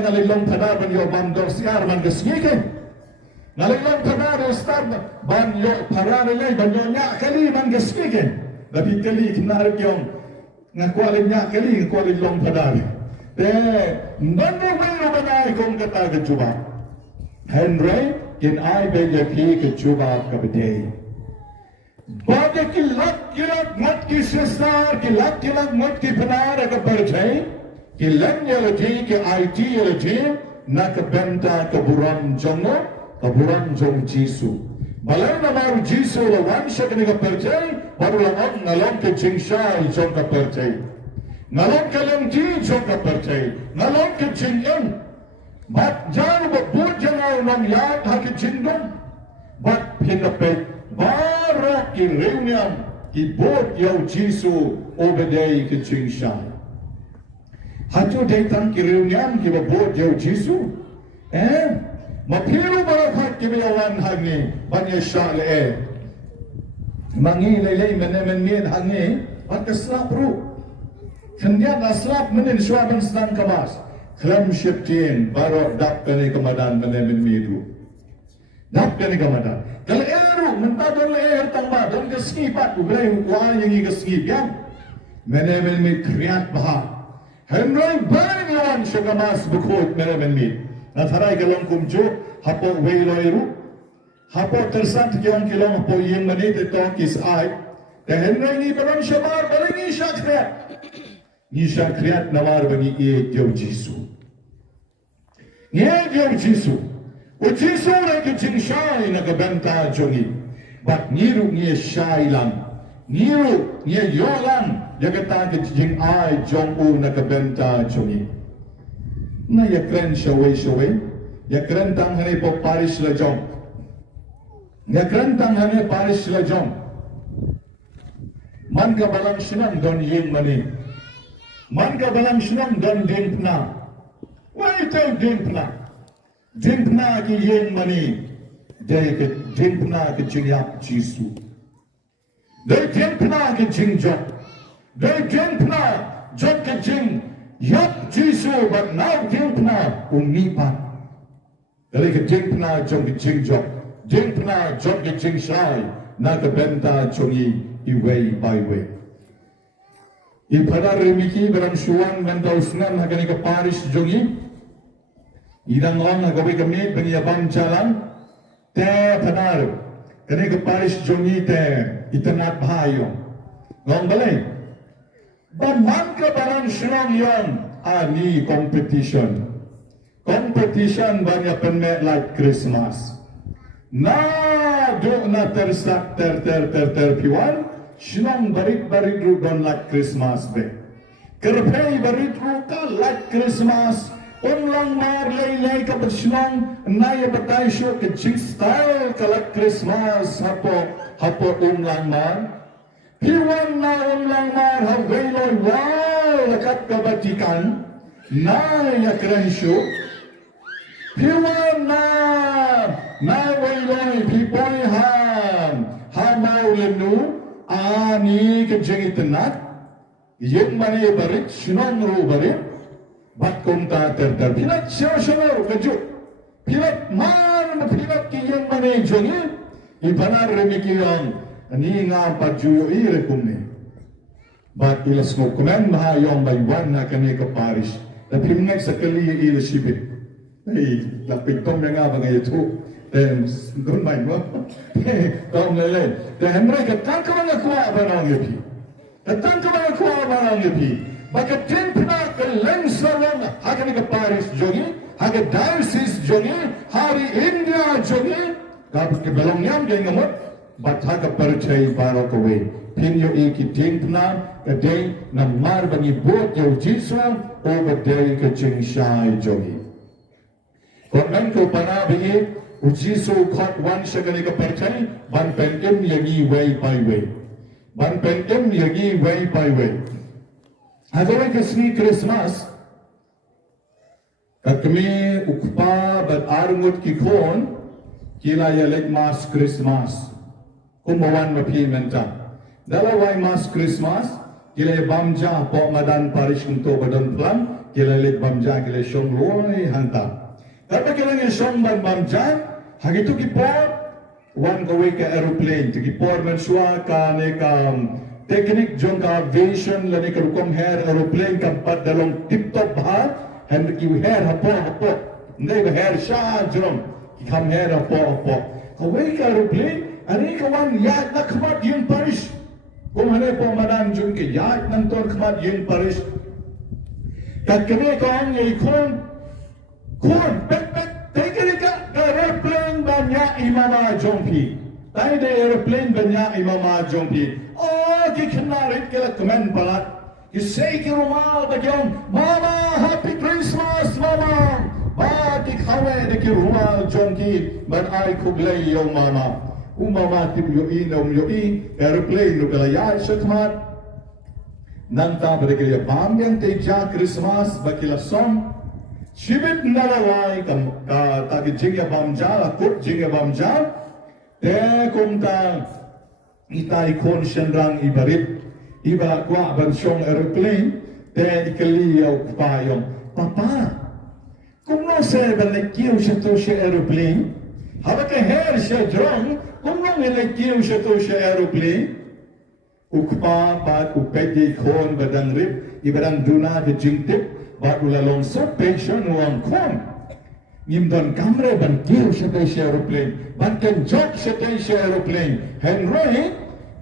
nalilong padar ban yo bandor siar man gasngike. Nalilong padar ustad ban yo parar ilay ban yo nya kali man gasngike. Tapi kali kinar kyong ngakwalin nya kali ngakwalin long padar. Nano may banay kong kata ka juba. Henry kin ay be yaki ka juba ka bede. Bade ki lak mat ki sesar ki lak mat ki padar ka percay. Ki lanyology ki ideology na ka benta ka buram jongo ka buram jong Jisu. Balai na maru Jisu lawan siya kani ka percay, baru lang ngalong ke jingsay jong ka percay. Ngalong ke lengti jong ka percay. Ngalong ke jingin. Bat jang bapud jangaw nang yat haki jindong. Bat pinapit barak ki reunion ki bot yaw Jisu obedei ki chingshan. Hatu datang ki reunion ki bot yaw Jisu. Mapiru barakat ki biyawan hangi banya syale. Mangi lelei menemen mien hangi bat keslap ru. Kendiat aslap menin suaban senang kemas. Kelam syeptien barok dap kene kemadan menemen miru. Dap kene kemadan. Kalau eru mentadol tangma don keskipat ublai hukuan yang keskipian. Menemen mi kriat bahar. Henry Baniwan syagamas Bakhuid menemen mi. Natharai kalong kumjo hapo weiloiru. Hapo tersant kiong kilong hapo yang menit itu kisai. Dan Henry ni baron syabar barengi syakriat. Ni syakriat nawar bagi ia jauh Jisu. Ia jauh Jisu. O Jisu lagi jing syai na kabenta jongi. Bat niru ni syai lang. Niru ni yolang. Jaga tak jing ai jong u na kabenta jongi. Na ya keren syawai. Ya keren tang hane po Parish la jong. Ya keren tang hane Parish la jong. Man ka balang sinang don ying mani. Man ka balang sinang don ding pna. Why tell ding pna? Ding pna ki ying mani. Day ke ding pna ki jing yap Jisu. Day ding pna ki jing jok. Day ding pna jok ki jing yap Jisu. But now ding pna umipan. Day ke ding pna jok ki jing jok. Ding pna jok ki jing syai. Na ke benta jongi iway by way. Ipada remiki berangsuan mentau sunan hagani ke Parish jongi. Idang on hagawi kami penyabang jalan. Te padar. Kani ke Parish jongi te itanat bahayo. Ngong balay. Baman ke barang sunang yon. Ani competition. Competition banyak pemek like Khristmas. Na do na tersak ter piwan. Sinong barit ru don like Khristmas be. Kerpei barit ru ka like Khristmas. Lang mar lay ka sinong na ya batay show ke jig style ka like Khristmas hapo lang mar. Piwan na lang mar haway loy wow lakat kabatikan na ya kran show. Piwan na way loy pipoy ha mau lenu. Ani kejeng itenat, yang mana barit, sinong ru barit, bat kumta ter pilat siapa kejut, pilat mana pilat ki yang mana jongi, ibanar remikian, ani ngapa juyo irekumne, bat ilas ngokumen maha yang baywan akan ke Parish, tapi mengenai sekali ia sibit, lapik tom yang apa gaya tu. Don't mind what? Tom lele. Dan mereka tangkap nak kuat barang yepi. Tangkap nak kuat barang yepi. Maka tempna ke lengsawan akan ke Parish jongi, akan diocese jongi, hari India jongi. Dapat ke belong nyam dia ngamut. Batha ke percaya barang kowe. Pinyo iki tempna ke day namar bagi bot yau Jisu over day ke cingsai jongi. Komen ko para bagi Jisu khot wan sagani ka percay ban pentem yagi way by way. Ban pentem yagi way by way. Hadaway kasni Christmas kami ukpa bat arngut ki kon kila yalek mas Christmas. Kumawan mapi menta. Dalaway mas Christmas kila bamja po madan Parish untuk badan plan kila lek bamja kila syong loy hanta. Tapi kila nga syong bamja Hagitu kipor, wan kawe ka aeroplane. Kipor mensua ka ne ka teknik jong ka aviation lani ka rukom hair aeroplane kampat dalong tip-top bahar. Henry ki hair hapo. Hindi ba hair siya jong. Ikam hair hapo. Kawe ka aeroplane, ani ka wan yad na kamat yung Parish. Kung hane po manan jong ki yad ng ton kamat yung Parish. Kat kami ka ang ikon. Pek. Teknik ka aeroplane banyak imama jongpi. Tayo de aeroplane banyak imama jongpi. Oh, di kenarit kila komen palat. Isay ki rumal bagyong, Mama, Happy Christmas, Mama. Ba di kawe de ki rumal jongki, ban ay kuglay yung Mama. umama tip yoi nom yoi airplane lu kalaya shakmat nanta berkaya bam yang teja Christmas bakila som shibit nalalai kam ka ta ki jingya bam ja kut jingya bam ja te kumta itai kon shenrang ibarit iba kwa ban shong airplane te ikali yaw payong papa kung no se ban lekiu shato she airplane haba ke her she drong kung no lekiu shato she airplane ukpa pat upedi kon badang rip ibarang duna ke jingtip bat ulalong so pension uang kon nimdon kamre ban kiu shato she airplane ban ken jok shato she airplane henry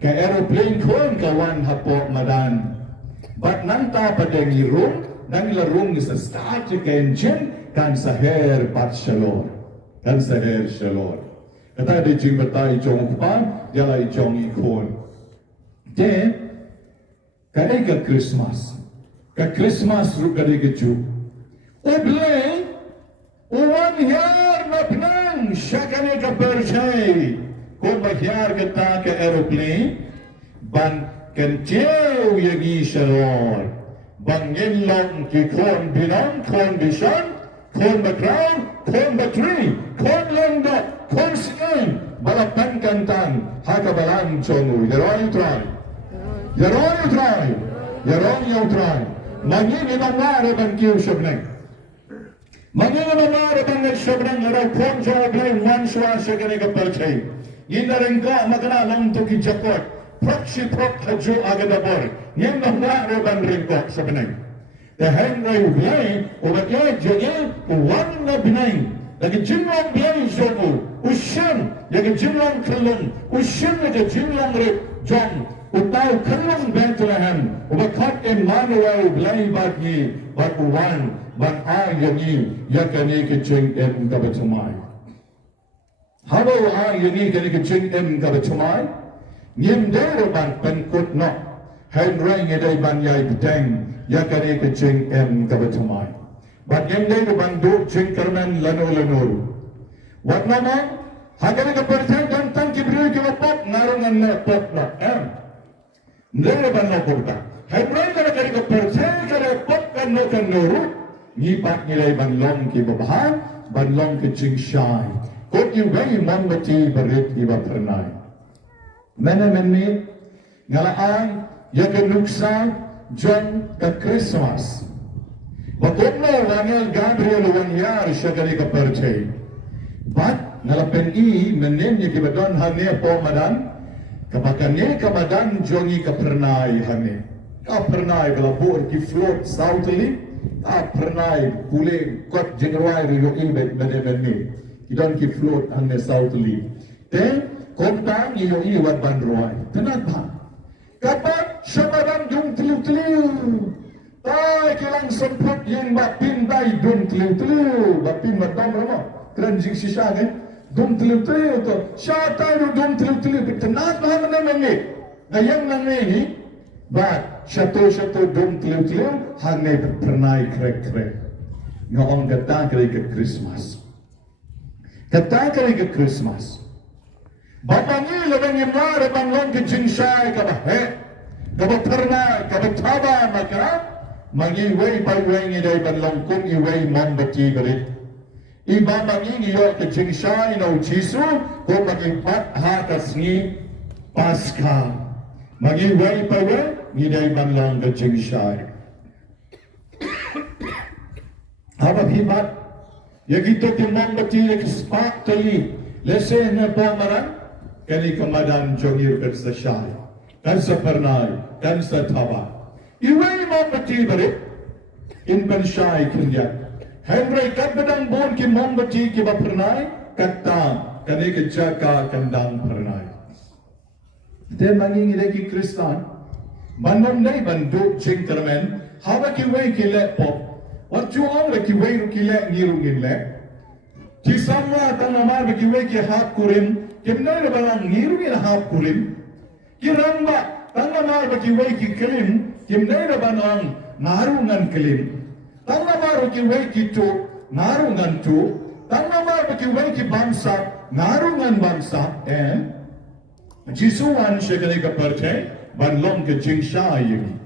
ke airplane kon kawan hapok madan bat nanta padang irung nang larung sa start ke engine kan saher pat shalor kan saher shalor kata di jing batai jong pa jala jong ikon de kai ka Christmas ru kadi ke ju oblay uwan yar na pnang shakane ka perchai ko bahyar kata ke aeroplane ban kenteu yagi shalor bangin long ki kon binang kon bishan kon bakraw kon batri kon longdo kon sikain balapan kantang hakabalan chongu yaroy try yaroy try mangin imangare ban kiu shabneng mangin imangare ban shabneng laraw kon joblay man shwa shagane ka perchai yinarengka makana long to ki jakot proxy prok haju agadabor yang ngare ban ringkok sebenarnya the hangway way over there jadi one na binai lagi jinlong biai jogo usyan lagi jinlong kelung usyan lagi jinlong rip jong utau kelung Bethlehem ubakat Emmanuel blai bagi bat uwan ban ayani yakani kecing em kabatumai habo ayani kani kecing em kabatumai Nim dere ban penkut no Henry ngedai ban yai beteng yakare ke jing em kabatumai bat nim dere ban do jing kerman lano wat nama hagane ka percent dan tang kibri ke pop narungan na pop na em dere ban no porta Henry kare ka percent kare pop kan no ni pat ngedai ban long ki babahan ban long ke jing shai kot you very monbati berit iba pernai Menit ngalaan yakin nuksa John ke Christmas. Bakutno Daniel Gabriel wanyar syagari ke percay. Bat ngalapen menim ni kibadon hane po madan kapakanye kamadan jongi ke pernai hane. Ka pernai balapur ki float southly ka pernai pule kot jengwai rio ibet menemi. Kidon ki float hane southly. Then Kontang iyo iwat bandroy. Kenapa? Kapat syabadan dung teliu-teliu. Tai kilang semput yang bapin dai dung teliu-teliu. Bapin matang rama. Keranjing sisa kan? Dung teliu-teliu tu. Syatai dung teliu-teliu. Kenapa mana menit? Ayang nangi. Bat satu-satu dung teliu-teliu. Hane pernai krek-krek. Ngong kata kali ke Christmas. Kata kali ke Christmas. Bapa ni lebih nyemar bang long ke jinsai ka bahe ka pernah ka taba maka magi wei pai wei ni dai ban long kung i wei mon bati berit iba magi ni yo ke jinsai no jisu ko magi pat ha ka sni paska magi wei pai wei ni dai ban long ke jinsai apa hibat ya gitu ke mon bati ke spak tali lese na pamaran kali kemadan jongir bersesyai kan sepernai kan setaba iwai mombati berit in pensyai kenyak Henry kat bedang bon ki mombati ki bapernai kata kani kejaka kendang pernai te mangingi deki Kristan bandom dai bandu jingkermen hawa ki wei ki lepop wat juang le ki wei ru ki le ngirungin le ki sama tanamar ki wei ki hak kurim Kimnai balang ngiru ni hap kulim, kiramba tangamar bagi wei ki kelim, kimnai balang narungan kelim, tangamar bagi wei ki tu narungan tu, tangamar bagi wei ki bangsa narungan bangsa, Jisuan shekane ka parte ban long ke jing shai yegi.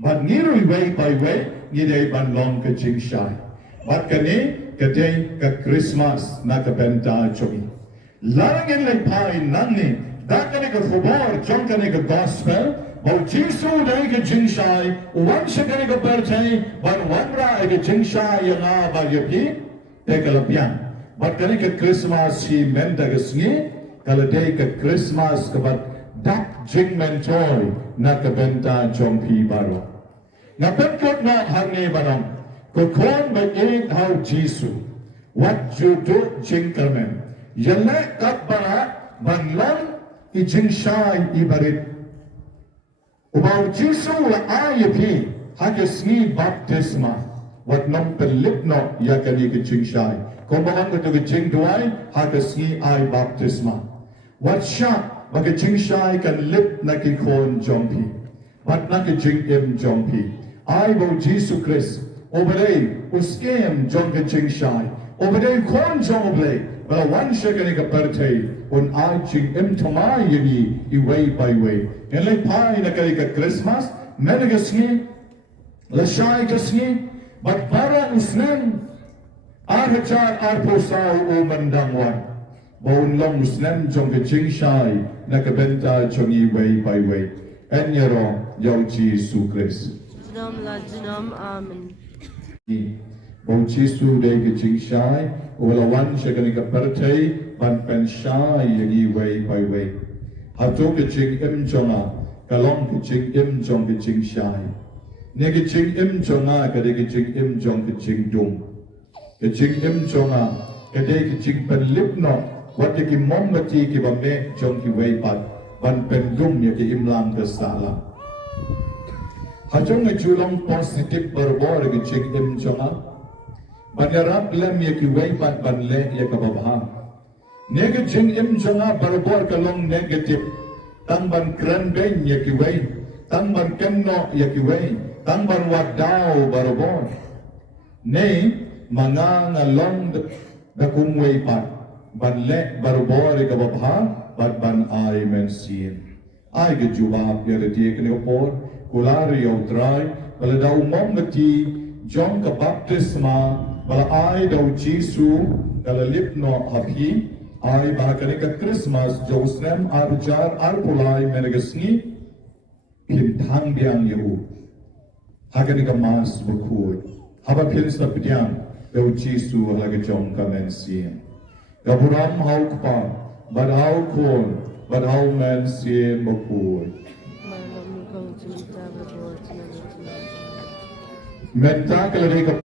But nirui way by way nidai ban long ke jing shai. But kane kate ka Christmas na ka benta chogi. Larangin lay pai nanni dakane ka fubor jong kane ka gospel. Bau Jisu dai ka jing shai wan shekane ka parte ban wanra ka jing shai yang ba yepi te kalapian. But kane ka Christmas si menta ka sngi kalau day ke Christmas kebat dak jing mentoy na kebenta jompi baru. Ngapen kot na hangi banam. Kokon bagay how Jisu. What you do jing kermen. Yalek kat bara banlan I jing shai ibarit. Ubau Jisu la ayapi hagasni baptisma. Wat nom pelip no yakani ke jing shai. Kumbakan ko to ke jing duai hagasni ay baptisma. What shot maka jing shai kan lip na ki kon jompi. What na ki jing im jompi. I bo Jisu Christ. Obere uskem jom ke jing shai. Obere kon jomoble. But one shekani ka parte un I jing im tomai yini I way by way. En le pai na kari ka Christmas. Mena ka sngi. La shai ka sngi. But para usnem. Arhachar arposao o mandangwan. Bawun long muslim jong ke jing shai na kabenta jong I way by way. En yero yaw Jisu Christ. Jinam la jinam amen. Bawun Jisu day ke jing shai wala wan siya ka parte ban pen shai yang I way by way. Hato ke jing im jonga kalong ke jing im jong ke jing shai. Ne ke jing im jonga ka de ke jing im jong ke jing dung. Ke jing im jonga ka de ke jing pen lip no. Wat ki mom mati ki bame jong ki way pat ban pendum ya ki imlam ke sala. Hajong ngejulong positif berbor ki jing im jonga. Banarap lem ya ki way pat ban le ya ka babha. Nege jing im jonga berbor kalong negatif. Tang ban kren ben ya ki way. Tang ban kenno ya ki way. Tang ban wadao berbor. Ne mga ngalong da kumway pat. Ban le barbori ka babha bat ban ay men sin ay ke jubab ya le tie kene opor kulari au trai bala da umom mati jong ka baptisma bala ay da Jisu kala lipno api ay ba kane ka Christmas josnem arjar arpulai menegasni pintang biang yehu hakane ka mas Bakhuid haba pins na pidyang da Jisu halage jong ka men sin Gaburam hau kpa, but how corn, but how man see Bakhuid. Menta kalari ka.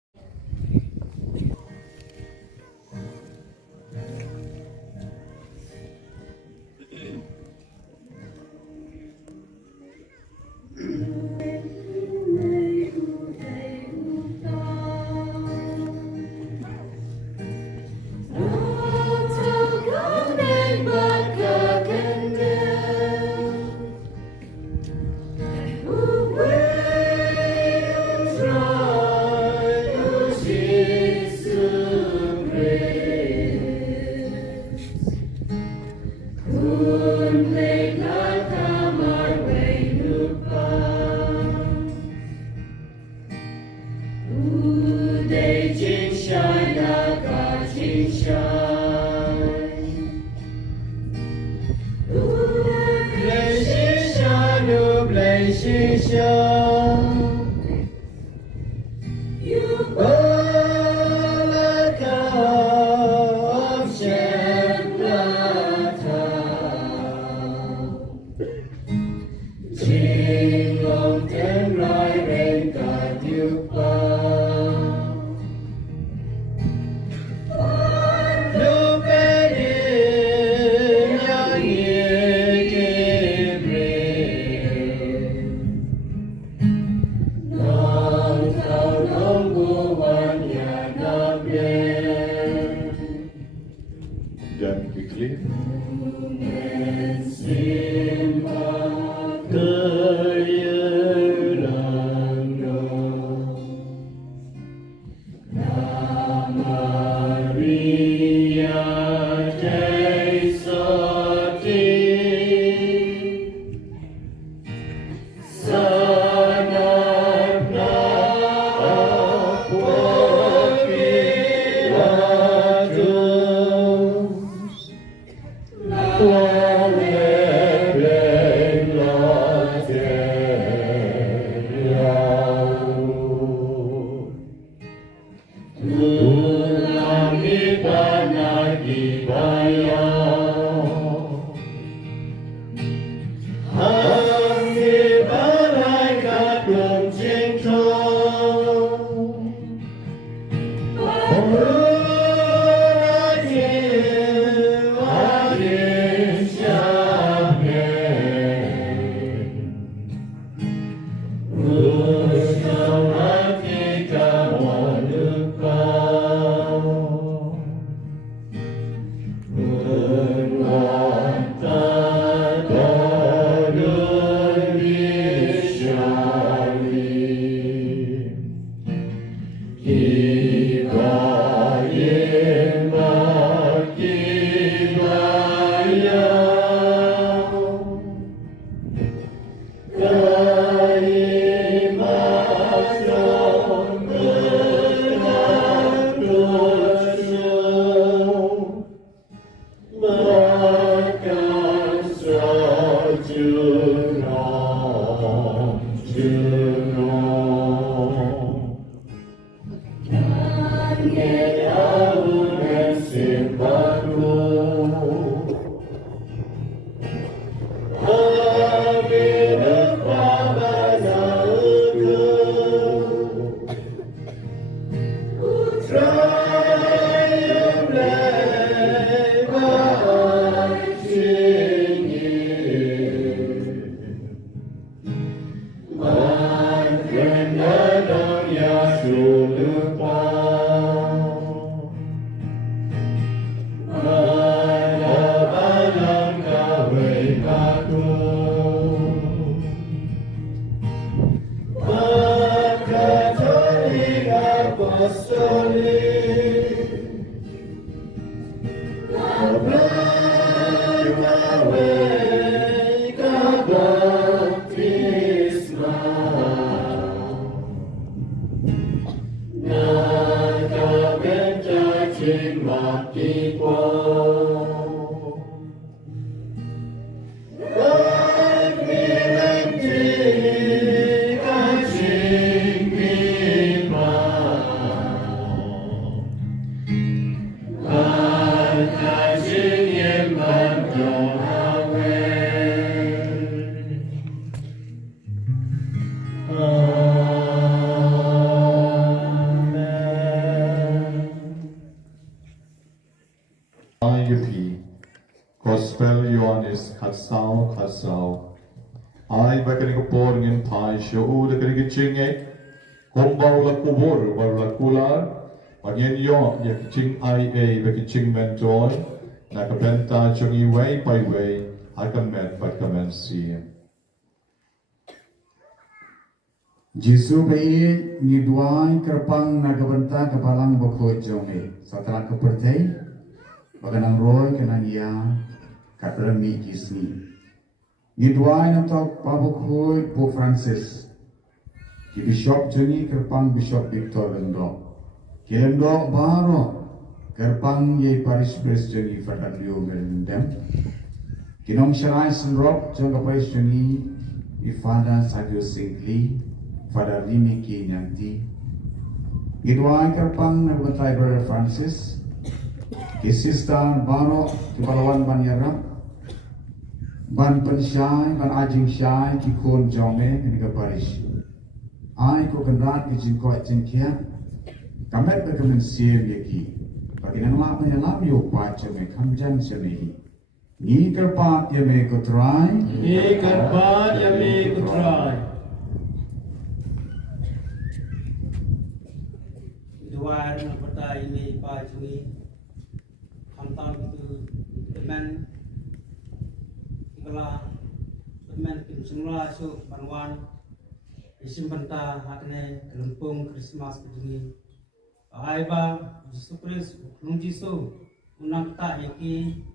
Gospel Ioannis Katsau. Ay bakari ko por ngin pai sho u de kari chinge kombau la kubur bar la kular pagyen yo ya ching ai e baki ching men joy na ka benta chungi way by way akamen but kamen si Jisu bai ni duai kerpang na gabanta kapalang Bakhuid jonge setelah kepercay baganang roy kenang ia katrami kisni ni duai na tok Bakhuid po Francis ki bishop joni kerpang bishop Victor Lendo kilendo baro kerpang ye Parish Pres joni fadan liu merendem kinong syarai senrok jong Parish joni ifada sadio singli pada lini ki nanti Gidwai kerpang na buatay Brother Francis ki Sister Baro ki Balawan ban yarap ban pensyai ban ajing syai ki kun jome ni ka Parish ai ko kendat ki jingko jingkia kamet berkemen siem yaki bagi nama penyelam yo pace me kamjan semehi ni kerpat ya me ko try Ni kerpat ya me ko try Duan kota ini Pak Cui Hantam itu teman Tinggalah teman tim semula so panwan isim banta hakne kelempung Khristmas begini Aiba Yesus Kristus nung Yesus unang ta iki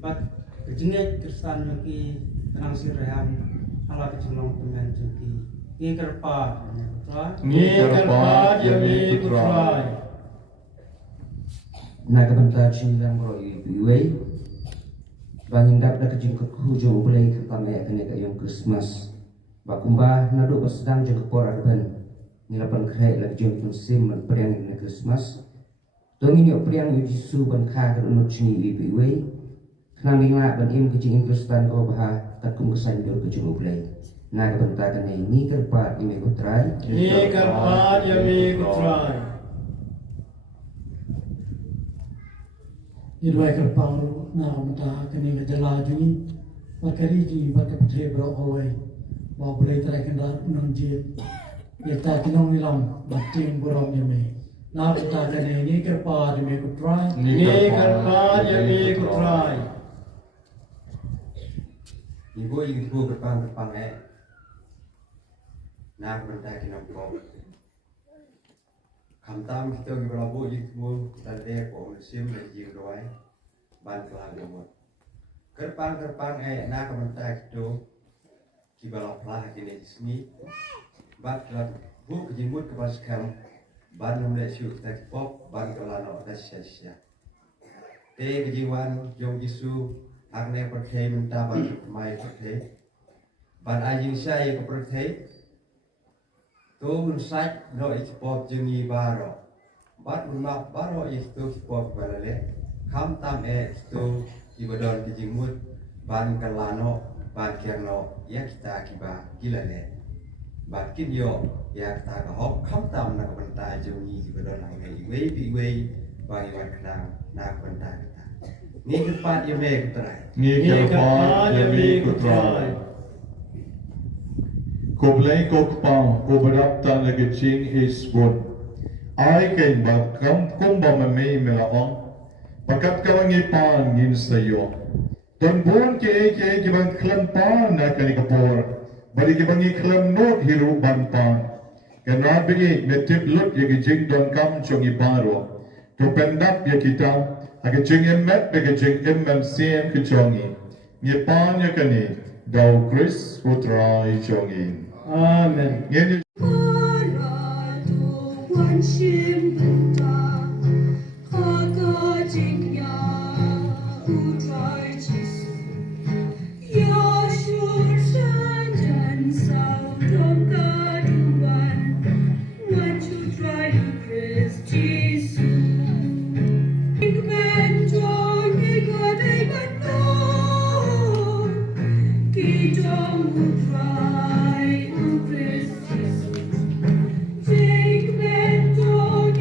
bat kejengit kersan iki tenang siraham ala kejengong teman jeki ki kerpa ni kerpa yami kutrai na kabanta chinlang roi biwei bangindap na kajing kujo ulay kapamaya kane kayong Christmas bakumba na do sedang jeng kepor arban nilapan khay lagjong kunsim man priang na Christmas Tôi nghĩ nhiều priang yu Jisu ban kha ke unut chini wi wi khnam ingla ban im ke jing Kristen ko bah kat kum kesan dur ke juru play na ke benta kan ni ke pat ime ko try Ni karpan yami kutrai. Irwai kerpang na mata kini kejala jungi bakari ji bakaptre bro away mau boleh terkendar nonjit kita kinong nilam batim buram yame na mata kini ni kerpa yame kutrai Ni karpan yami kutrai. ibu ibu kerpang na benta kinam ko kam tam kita gi berlabu ibu dan dia ko sim le ji roi ban kelang mo kerpang na benta itu ki balap lah kini sini bat lat bu jimut ke pas kam ban le syu tak pop ban kelano dasya te kejiwan jong Yesu agne perthai minta ban mai perthai ban ajing sai ke perthai tu un sat no export jengi baro bat un mak baro itu export balale kham tam tu ibadon kijimut ban kelano ban kerno ya kita kiba gilale bat kin yo ya kita ka hok kham tam na banta jengi ibadon ngai wei bagi wan kenang na banta kita ni kepat ya me kutrai Ni karpan yami kutrai. Kublai kokpang kuberap tan legicing is wood. Ay kay bakam kumba mamay melaong. Pakat kawangi pan ngin sayo. Don buon ke kibang klan pan na kanikapor. Bali kibang iklan not hiru ban pan. Kanra bigi metip lut yagijing don kam chong iparo. To pendap ya kita agajing emet bagajing emem siem kichongi. Ni pan yakani daw Chris utrai chongi. Amen. Ngeni Take me to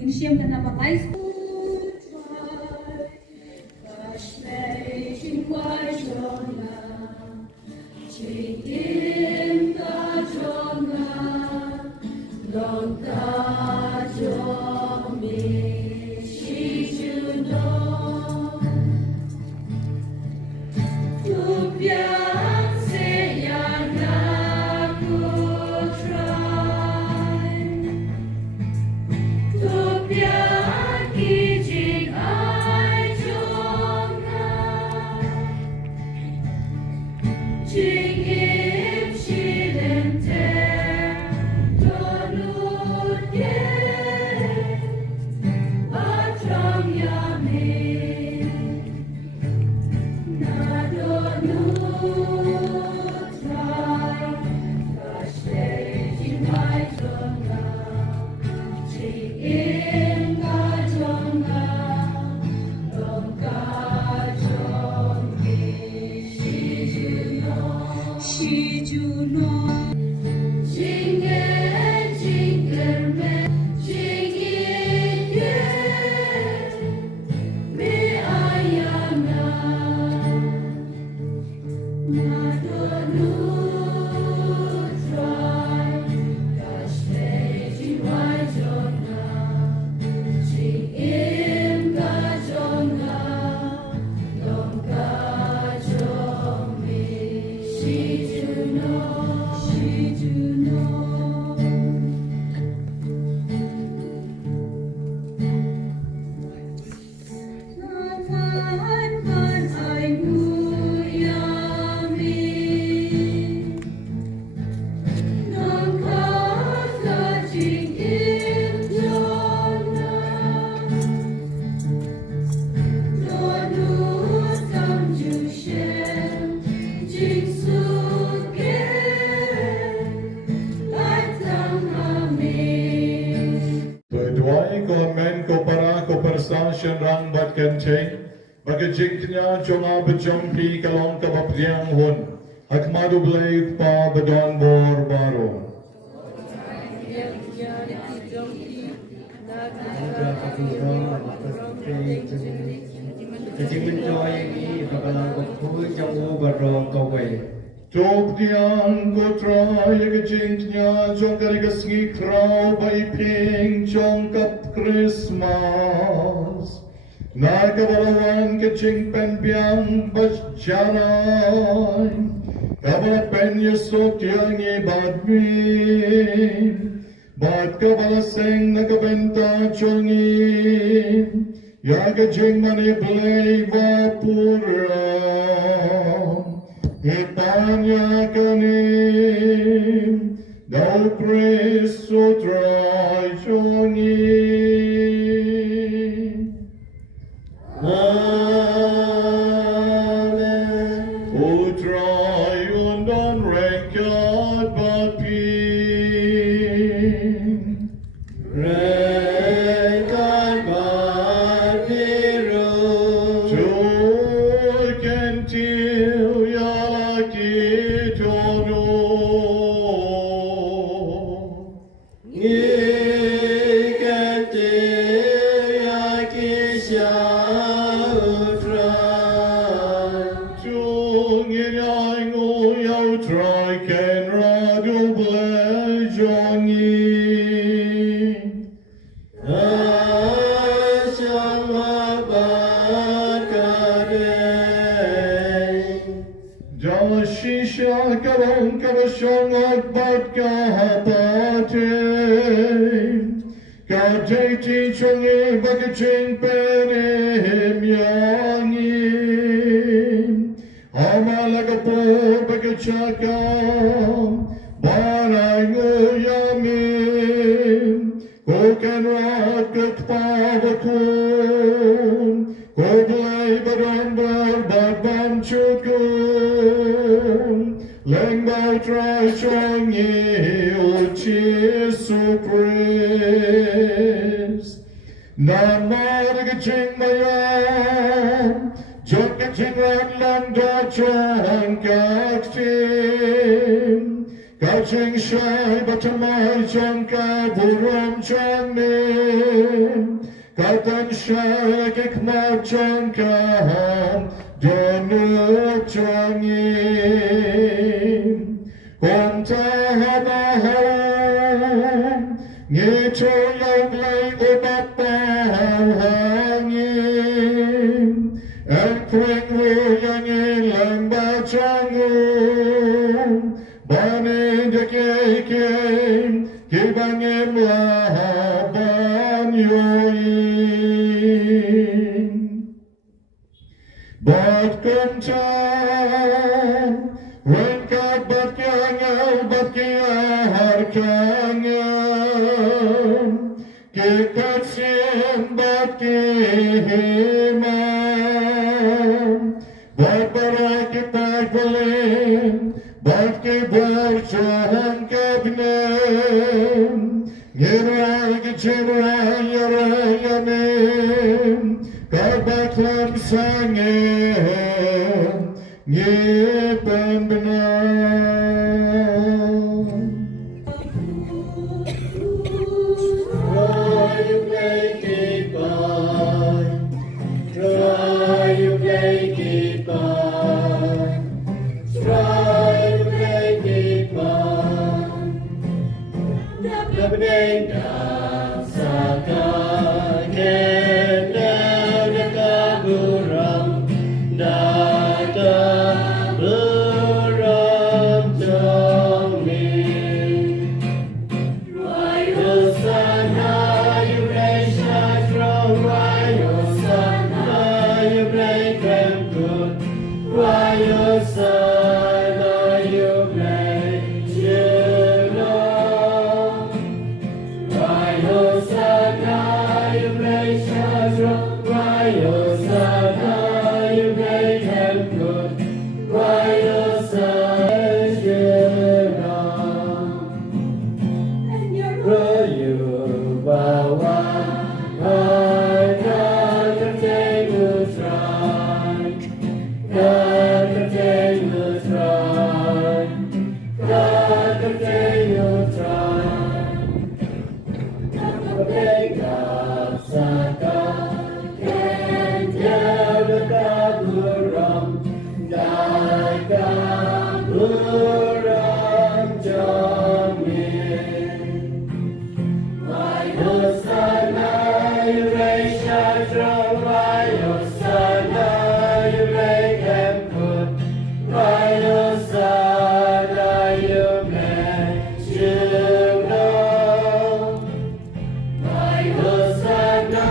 Yung siyem ka na ba guys? Sawsymper rang bat kan cheng bagajiknya jonga bejong pi kalong kabapriang hun hakmadu blai pa badon bor baro Top diang ko try gajiknya jong karigasngi krau bai ping jong kap Khristmas Nagabalawan kaching penpiang basjanay Kabala penyusok yang ibadmin Bat kabalaseng nagabenta chongin Yagajing maniblay vapuram Itanya kanim Dal Kristo try chongin Amen. O try undan rekat bapin. Rekat bapiru. Joy kentil yalaki tono. Ngikentil yakisya. Shisha karong kabashong at bat kahapate Kateti chongi bagaching perim yangin Amalaga po bagachaka Baray nguyamin Koken raket pavakun, koblai badambar badbam chukun, lengbao trai chongi uchi supris. Namar gaching mayan, jok gaching ran da chon kaktim. Gaching shai batamai chanka buram chanim. Katan shai kikmar chanka donu chanim. Komta habaham, ngito yoglay ubapa hangin. And kwing wuyang ilang bachangum. Bani dekekem, kibangem lahaban yoin. Bat kencan, wengkat bat kyangau, bat kyahar kyangau. Kikat sien bat kihimam, bat barak kitak balim. Bat ke borchahan kabnem, ngerai ke cerai yarai yanem, kabaklam sangem, ngepen benam. Try you play goodbye. Try you play goodbye. Try you play goodbye. Nabnega saka kena nekaburam dada buram jomi. Why you sana you play shadro? Why you sana you play them good? Why you sana you play juno? Why you sana you play shadro? Why you sana you play them good? Why you sana juno? Will you bow I God can take us right. God can take us right. God can take us right. Make us saka can tell the kaburam. Daika buram jamin. Why Hosanna, you raise Shadra, why Hosanna, you make them good. Why Hosanna, you make Juno. Why Hosanna,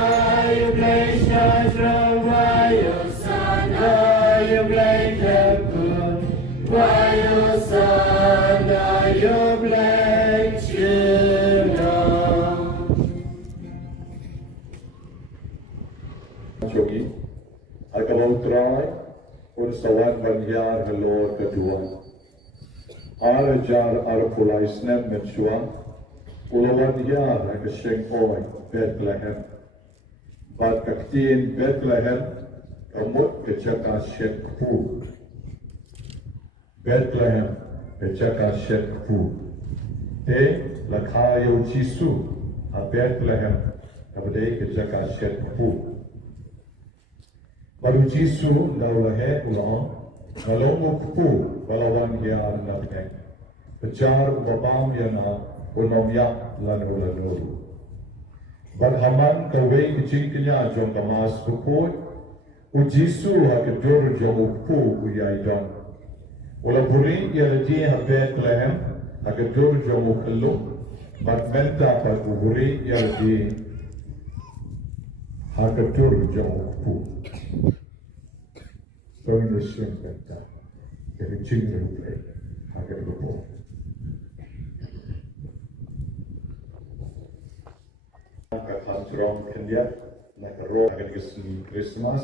you raise Shadra, why Hosanna, you make them good. Why Hosanna, you make Juno. Jogi, agabau trai, un sawan banyar halor kedua. Arajar arpulai snap menchua, ulawan yar agasheng oi Bethlehem. Bat kaktin Bethlehem, kamut kecaka shekpu. Bethlehem, kecaka shekpu. Te lakhayo Jisu, a Bethlehem, kabade kecaka shekpu. Baru Jisu laulahe ulang, ngalomukpu balawan yar nabhe. Pecar babam yana unomyak lanu. Badhaman kawe kecing kenya jong kamas bukut, u Jisu hakadur jong ukpu uyaidon. Ula buri yaladi ha Bethlehem hakadur jong ukelu, bad menta pa buri yaladi hakadur jong ukpu. Going to swim that the children play. I get the ball. Pantrong Kenya, Nakaro, Agasni Christmas,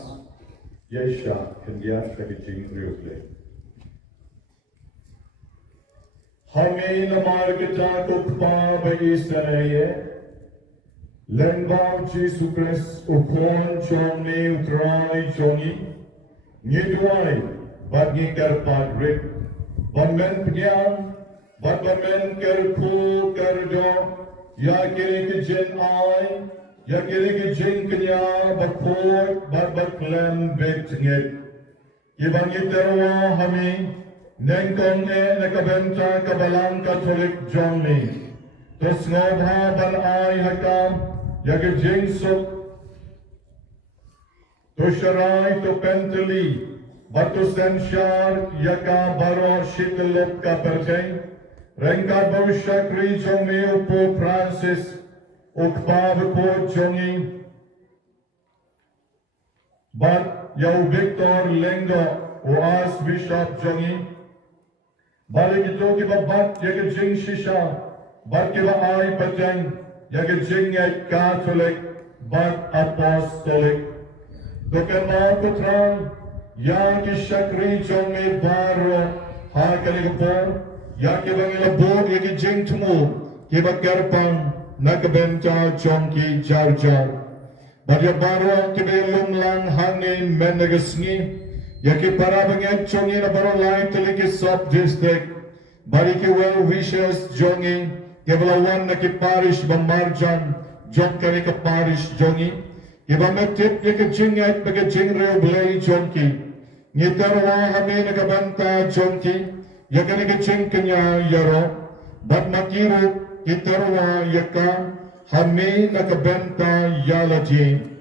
Yesha Kenya, Kagijing Ryukle. Hami Namargata Kukpa Baisanaye, Lenbam Jesu Christ, Upon Chomni Utrai Chongi, Nidwai, Badgi Karpadrik, Bamen Pyang, Badbamen Kerku Kardo, Yakiri Jin Ai, Yakiri Jin Kenya, Bakhuid, Badbaklam Bektingit, Ibangi Terwa Hami, Nenkong Nakabenta Kabalang Catholic Johnny, Tosnobha Ban Ai Hakam, Yakijing Sup, Tosharai to Pentali, Batu Senshar, Yaka Baro Shitalop Kaperte, Renka Boshakri Jomi Pope Francis, Ukpavako Jongi, But Yau Victor Lengo, Oas Bishop Jongi, Balikito Kibabat Yagajing Shisha, But Kiba Ai Patang, Yagajing Catholic, but Apostolic. Dokema Kutran, Yaki Shakri Jomi Baro, Hakaligapor, Yaki Bangilabor, Yaki Jing Tumu, Kiba Kerpang, Nakabenta Jonki Jarjar. But Yabaro Kibe Lang Hangin Menagasni, Yaki Parabanget Jongi Nabaro Lai Teliki Sub District, Bariki Well Wishes Jongi, Yabalawan Naki Parish Bamarjan, Jonkarika Parish Jongi, Ibametip Yakajing Bagajing Real Blay Jonki, Nitarwa Hame Nakabanta Jonki, Yakanikajing Kanya Yaro, But Makiru, Itarwa Yaka, Hame Nakabenta Yalaji,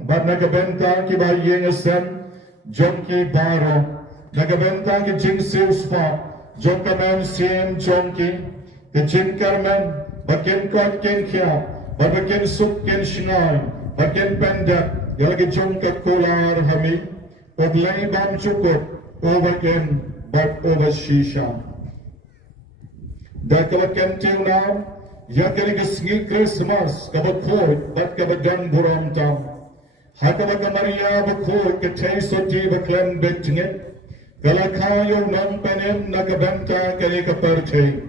But Nakabenta Kiba Yengasen, Jonki Baro, Nakabenta Kijing Silspa, Jonkaman Siem Jonki, the Jin Carmen, Bakin Kot Ken Kia, Bakin Sup Ken Shinai, Bakin Pendat, Yalagi Jonka Kolar Hami, Oblay Bam Chukot, Overkin, but over Shisha. Dakabakan till now, Yakarigasni Khristmas, Bakhuid, but Kabadan Buram Tam. Hakabaka Maria Bakhuid, Katay Soti Baklam Bettingit, Galakayo non Penem Nakabenta Kalika Perte.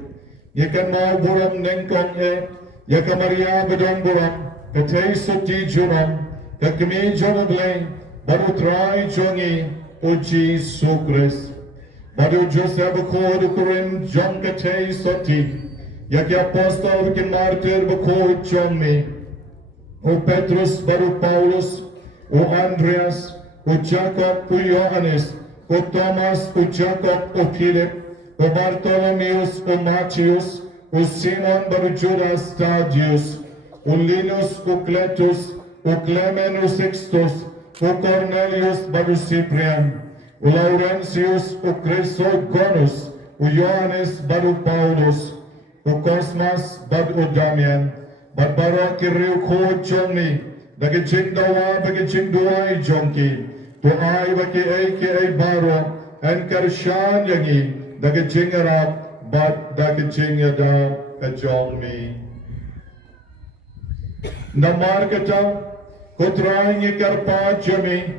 Yakan mau buram nengkong Yakamaria Badong buram, Katay Soti Juram, Kakimi Jonablay, Baru Trai Jongi, Uji Sukres, Baru Joseph Bakhuid Kurim, John Katay Soti, Yaki Apostle Vikin Martyr Bakhuid Jonmi, O Petrus Baru Paulus, O Andreas, O Jacob, O Johannes, O Thomas, O Jacob, O Philip, O Bartholomeus, O Matthias, O Simon Baru Judas Tadius, O Linus, O Cletus, O Clement, O Sixtus, O Cornelius Baru Cyprian, O Laurentius, O Chrysogonus, O Johannes Baru Paulus, O Cosmas Baru Damian, But Baru Kiriu Ko Jongni, Dagijing Dawa Bagijing Duai Jongki, To Ai Baki Baru, and Karshan Yangi, Dagajing Arab, but Dagajing Yada Kajongmi. Namarkata, Kotrangi Karpa Jami,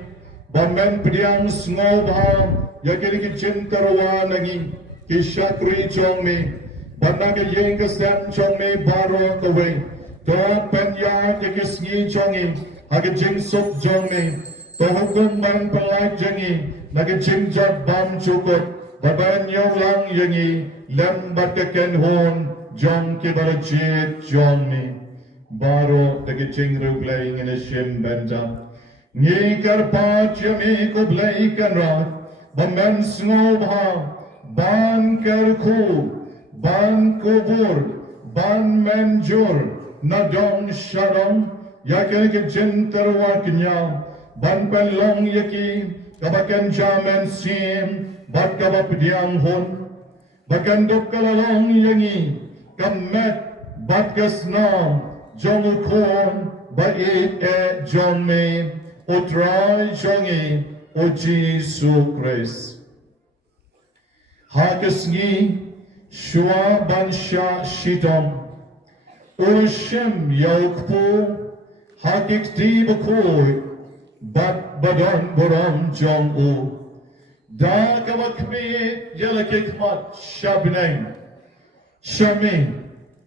Bamen Priang Snobha, Yakiri Jintarwa Nagi, Kishakri Jongmi, Banaga Yenga San Jongmi Baro Kaway, To Penya Yakisni Jongi, Hagajing Sup Jongmi, To Hukum Man Palak Jangi, Nagajing Jab Bam Chukot, Baban Yawlang Yangi, Lem Bataken Hon, John Kibarajit Johnny, Baro Nagajing Rublaying in a Shin Benta, Ni Karpa Jami Kublay Kanra, Baman Snobha, Ban Kerku, Ban Kubur, Ban Menjur, Nadong Shadong, Yakin Jintarwa Kenya, Ban Pelong Yaki, Kabakan Jamen Sim, Bat Kabapdiang Hon, Bakandok Kalalong Yangi, Kamet, Bat Gasnam, Jomukon, Bait John May, Utrai Jongi, O Jesu Christ. Hakasni, Shua Bansha Shitom, Urshim Yaukpu, hakik ti Bakhuid bat badon buram jom u da kawakmi yalakik mat shabneng shami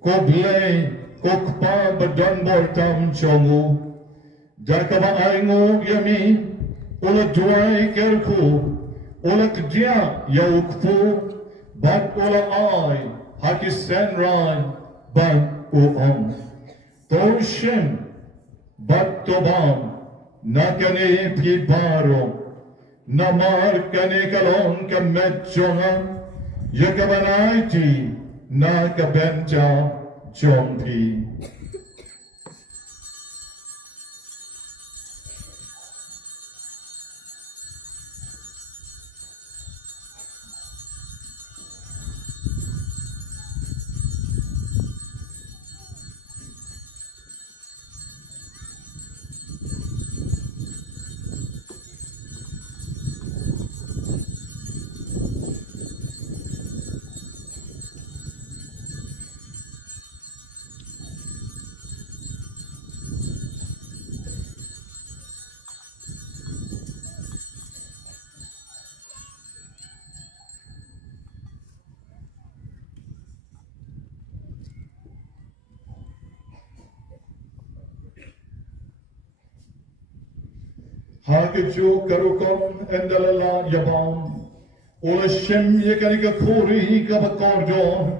koblay kokpa badon bortam jom u da kawa aingo yami ula duai kerku ula kdia yaukpu bat ula ai hakisen rai bat uom Toshem bat tobam nakane pibaro namar kane kalon kamechonga yakabanaiti nakabenta jompi Hageju karukom endalala yabam Ola shem yekanika kuri kabakordon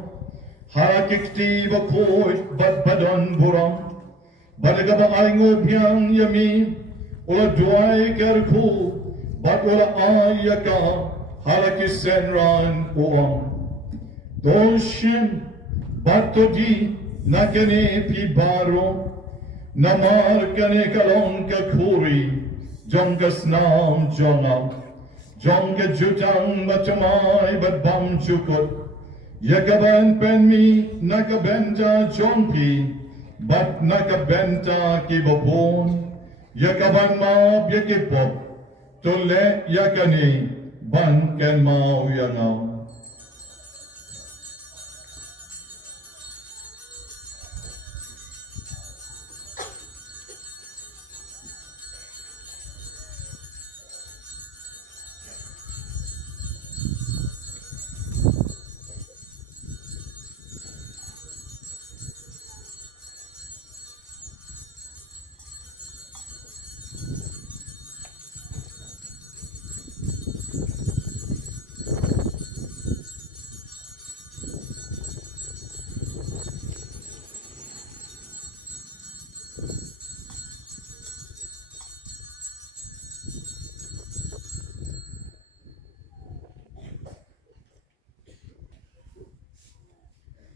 Hakikti Bakhuid bat badon buram Badagaba aingo piang yami Ola duai kerku bat ola ayaka Halakisen ran uam Doshim batodi nakane pibaro Namar kane kalon kakuri Jongas nam jonam, jonga jutang batamai bat bam chukot. Yakaban penmi nakabenta jompi, bat nakabenta kibabon. Yakaban mab yakipop, tole yakani, ban ken mau yangaw.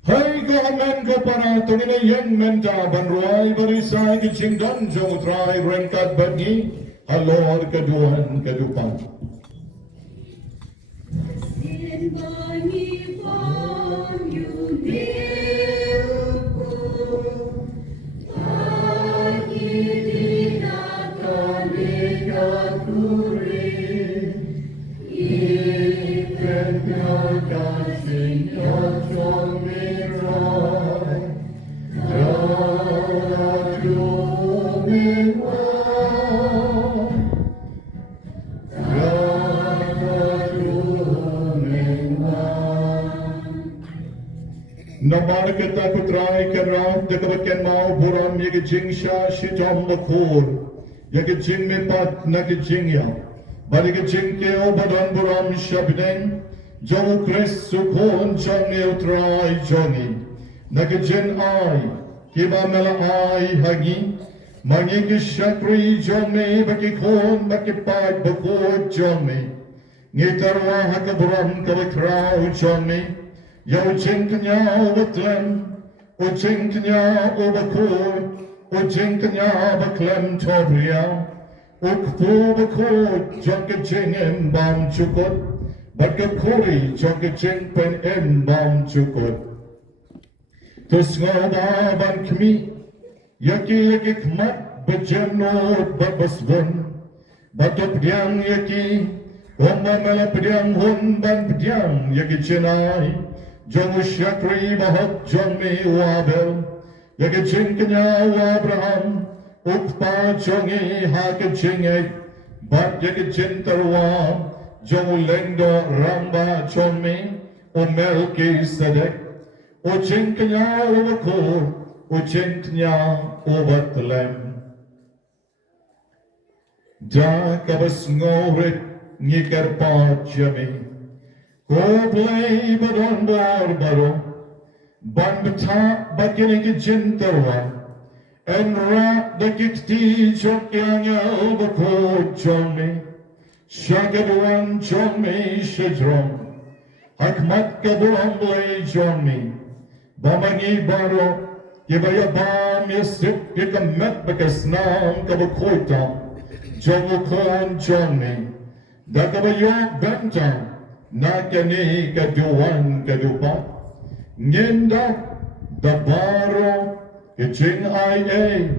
Hai ko amen ko para tungina yang menta banruai barisai ke cingdan jong trai rengkat bagi halor keduan kedupan. Stand by me from you near Namar kita putrai keram dekabakan mau buram yake jingsha shitom makur yake jing me pat nake jingya bari ke jing ke o badan buram shabden jomu kres sukon jangne utrai joni nake jin ai kiba mela ai hagi mangi ke shakri jome baki kon baki pat bakod jome ngitarwa hakaburam kabakrau jome Yau jingkanya obatlem, o jingkanya obakor, o jingkanya baklem tobria, o kpo bakor jangka jingem bam chukot, batka kori jangka jingpen em bam chukot. Tus ngoba ban kmi, yaki kmat bejeno babasbon, batop diang yaki, omba mela pediang hon ban pediang yaki chenai. Jomu Shakri Mahak Jommi Wabel, Yake Jinkanya Abraham, Ukpa jongi hake jinge, bat yake jintarwa, jong lengdo ramba chonme, o melki sedek, o jinknya o bakor, o jinknya o batlem. Da kabas ngorit ngikar pachami, ko play badon barbaro, ban bata bakini ki jintarwa, en ra de kikti chokyanga bako chome, shagaduan chome shedrom, hakmat kabuam blay chome, bamangi baro, kibaya bam yasip kikamet bakasnam kabakoitam, Jongokon Johnny, Dakabayok Benton, Nakani Kaduan Kadupa, Ninda, Dabaro, Kaching IA,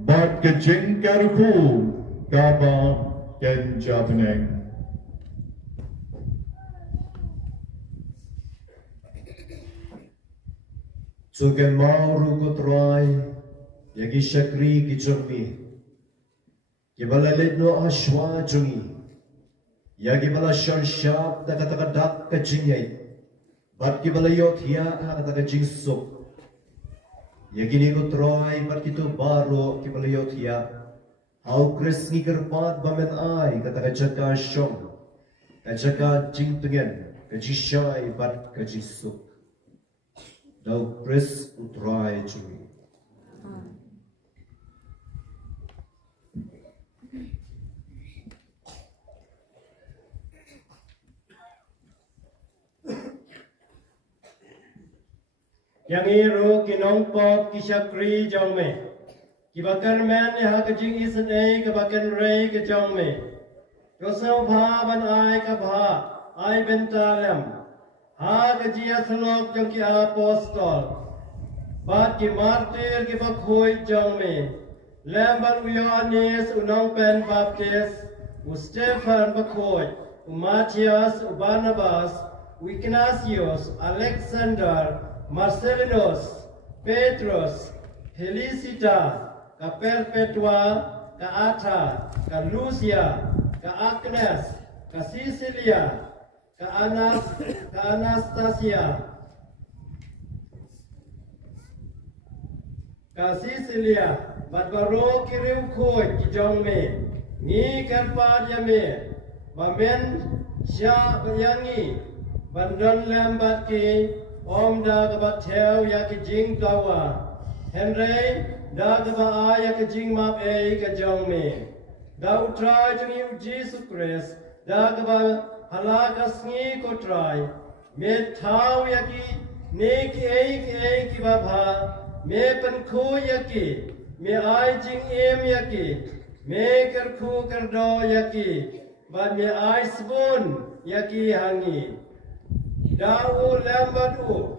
Bat Kaching Karaku, Kaba, Ken Japanese. Suke mauru kotrai, yagi shakri kichurmi. Kibala ledno ashwa jungi, yagi bala sharshab da katakadak kachingay, bat kibala yothia kataka jingsuk. Yagi ni kotrai bat kito baro kibala yothia, hau kresni kerpat bamen ay kataka chaka shong, kachaka jingtungen, kachishay bat kachisuk. Dau kres utrai jungi. Yang iru kinong pop kishakri jong me. Kibakan man ha kajing isan ay kabakan ray ka jong me. Yosaw bha ban ay ka bha ay bentalam. Ha kajiya salok jong ki apostol. Bat ki martir ki Bakhuid jong me. Lamban uyanis unong pen baptist. U Stephen Bakhuid. U Matthias u Barnabas. U Ignatius Alexander. Marcelinus, Petrus, Felicita, ka Perpetua, ka Ata, ka Lucia, ka Agnes, ka Cecilia, ka Anastasia, ka Cecilia, bat baro kiriu khoi ki jong me, ni karpa ya me, bamen sya yangi, bandon lambat ki, Om da gabat theo ya ke jing kawa. Henry da gaba ya ke jing map e ke jong me. Da utrai jung yu Jesus Christ. Da gaba halaka sngi ko try. Me thau ya ki ne ki ki ba bha. Me pan khu ya ki. Me ai jing em ya ki. Me kar khu kar do ya ki. Ba me ai spoon ya ki hangi. Dawu lambat u.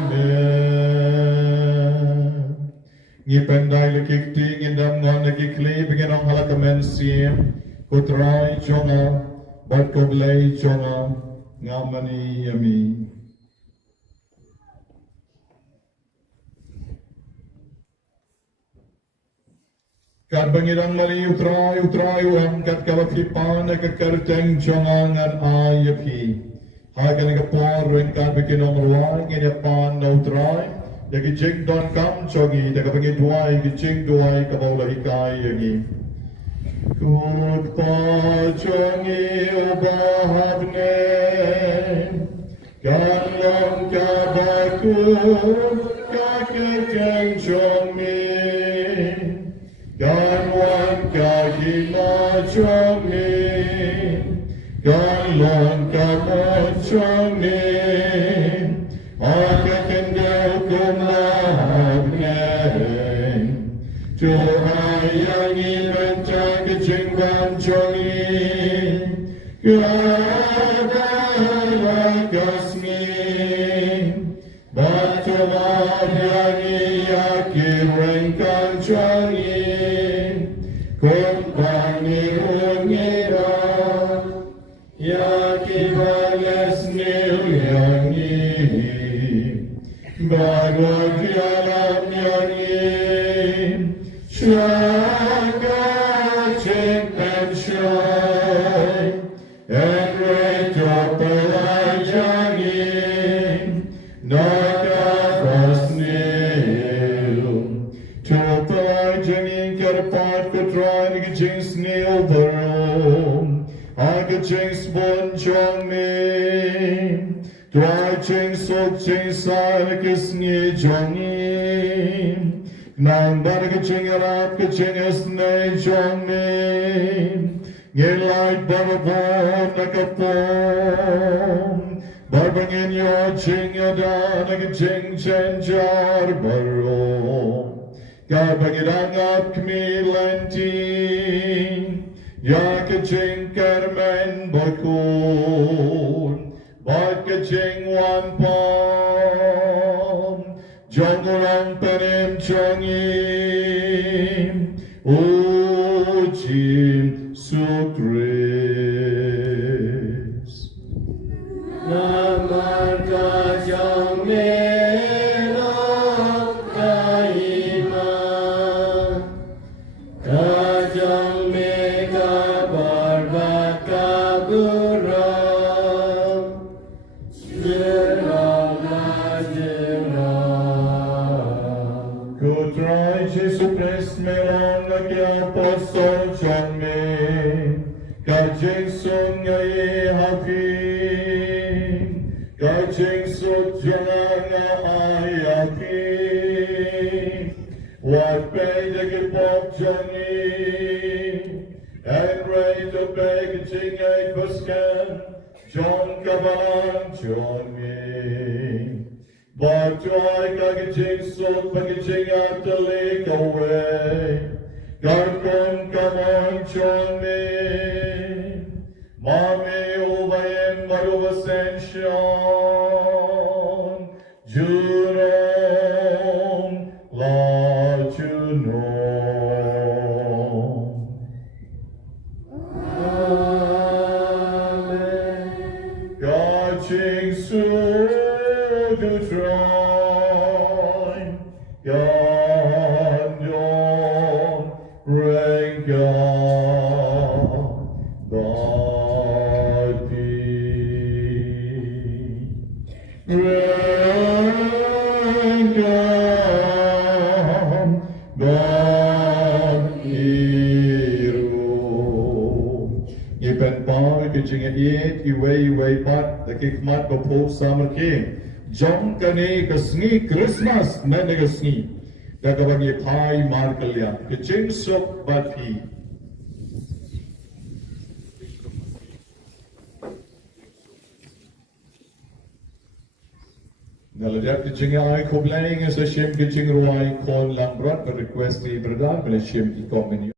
Amen. Ngi pendai le kikti ngindam ngon le kikli begin ang halakamen siem kutrai chonga bat koblei chonga ngamani yami. Kat bangirang mali utrai uang kat kawakipan ke kerteng chonga ngan ayapi. Hagan ke por ren kat bikin ang ruang ngidapan na utrai. Dagi jing don kam chogi daga bagi duai gi jing duai ka baula hikai yangi kut pa chogi ubahavne kalon ka baku ka kerjang chogi kanwan ka hima chogi kalon ka mo chogi Tuhayangi menjaga jengban jongi Kadala kasmi Batulah yangi yakirengkan jongi Kumpani rungira Yakibales nil yangi Bagwag yalam yangi Shaka ching and shy and rate up a youngin, Naga Fasnil. To apply jinging, get a part for trying to jing snail the room. I get jing spoon chong me. Try jing sok jing silent kiss me jongy. Nang bar ke ching rap ke ching esne chong ne nge light bar bon na kapon bar bangin yo ching da na ke ching chen jar baro ka bangidang up kmi lenti ya ke ching kermen bakun bar ke ching wan pon Jongurang penem chongim Ujim sukris Namar kajang menok kaima Kajang mega barbat kaburam Kutrai Jesu Christ melon lagi apostol John me Kajing sun ngayi hafi Kajing sut jangan ay hafi Wat bay dagi pop Johnny And ray to beg jing ay buskan John kabalan John me But I got jing so packaging out the lake away. God come on, John me. Mommy over him, but over ascension. Juno, la Juno. Amen. God jing so. To try God don't rank thy peace. Rank God hero. Ipan pa kicing iet iway pat the kikmat bapo summer king. Jom kane kasni Khristmas nane kasni kagabang ye thai mar kalya ke ching sok bati Naladat ke ching ay ko playing as a shim ke ching ruai kon lang brat but request the brother but shim ki komeni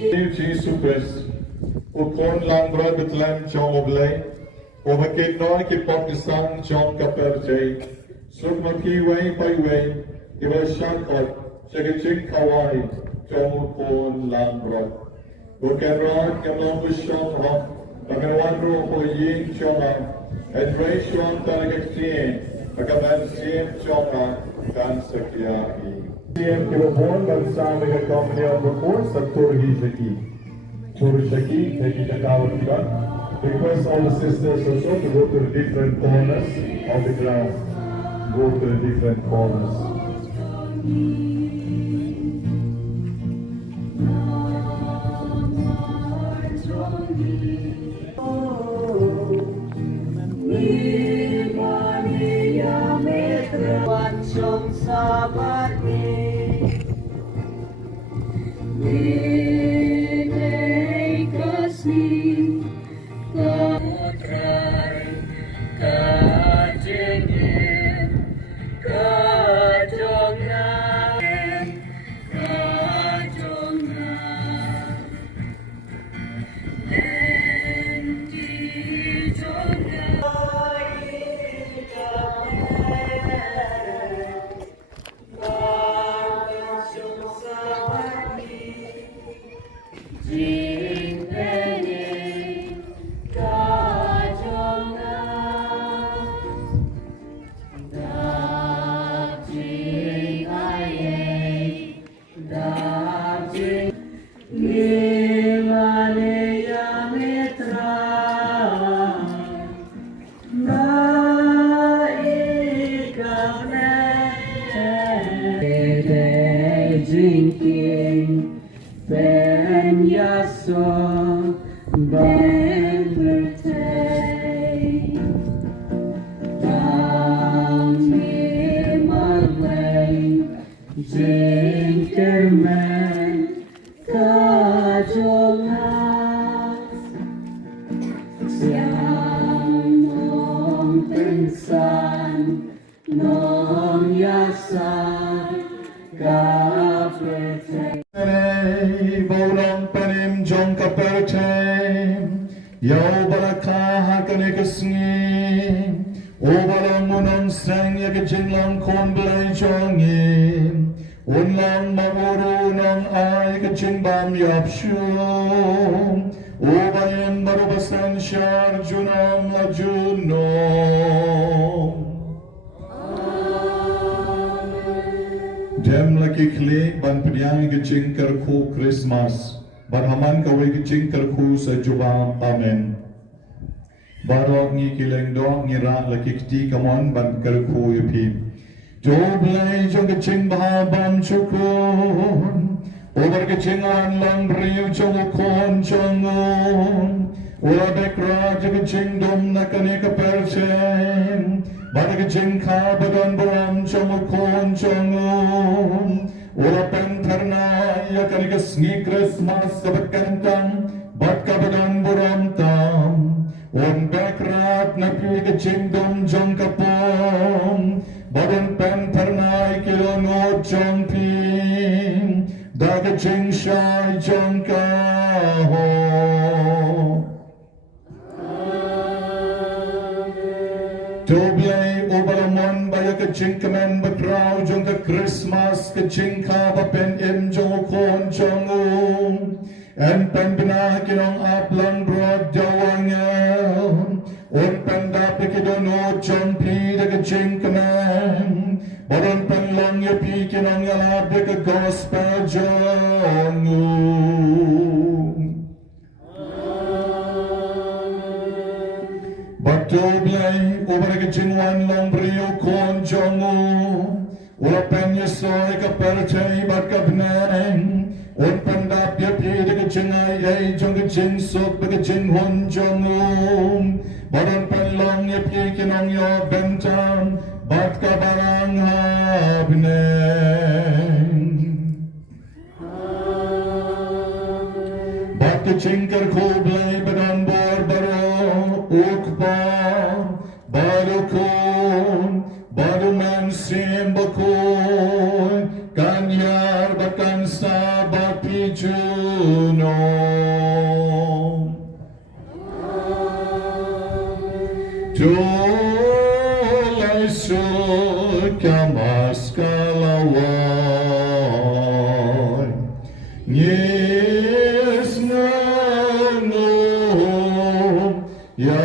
Jesus Christ, u kon lang brad betlem chong oblay, u makit noy ki pop kisang chong kaperjay, suk maki way by way, iba shankot, shagaching kawai, chong u kon lang brad. U keron kamlong ushong hok, pagkawan ro ko yin chong ang, at ray chong talagaksin, pagkaman siyem chong ang, kan sakyahi. Siyem kibabon bagsama ka kamniyan bukor sa turhizaki. Turhizaki, na kitatawag kita. Request all the sisters also to go to the different corners of the ground. Go to the different corners. Khristmas, barhaman kaway gijing karku sa jubam, amen. Barok ni kileng dong ngira lakikti kamon ban karku yupi. Joblay jong gijing bahabam chukun, over gijing an lang riu jong ukon jongun, ula bekra jong gijing dum nakani kaperchen, bada gijing kabadon baram jong ukon jongun, ula pentarna ya kanigas ni Khristmas kabakantang bat kabadan buram tam on bakrat na piga jingdom jong kapong badan pentarnai kilono jong pin daga jing shai jong kaho Toblay obalamon baya ka jing kamen batraw jong ka Khristmas ka jing ka bapen im jong kon jong en pen binakinong aplang brod jawangel on pen dapi kidono jong pi daga jing kamen baron pen long ya pi kinong yalabi ka gospel jong Batoblay over jingwan long brio kon jongo ula penya soy ka perchay bat ka bneng un pandap ya pi de jingai ay jong jing sok de jing hon jongo baron pan long ya pi kinong yo bentam bat ka barang ha bneng bat ka jingkar koblay badan bor baro ukba barukun baruman simbakun kanyar bakan sa bapijuno Tulai sukamas kalawai Yes, no, ya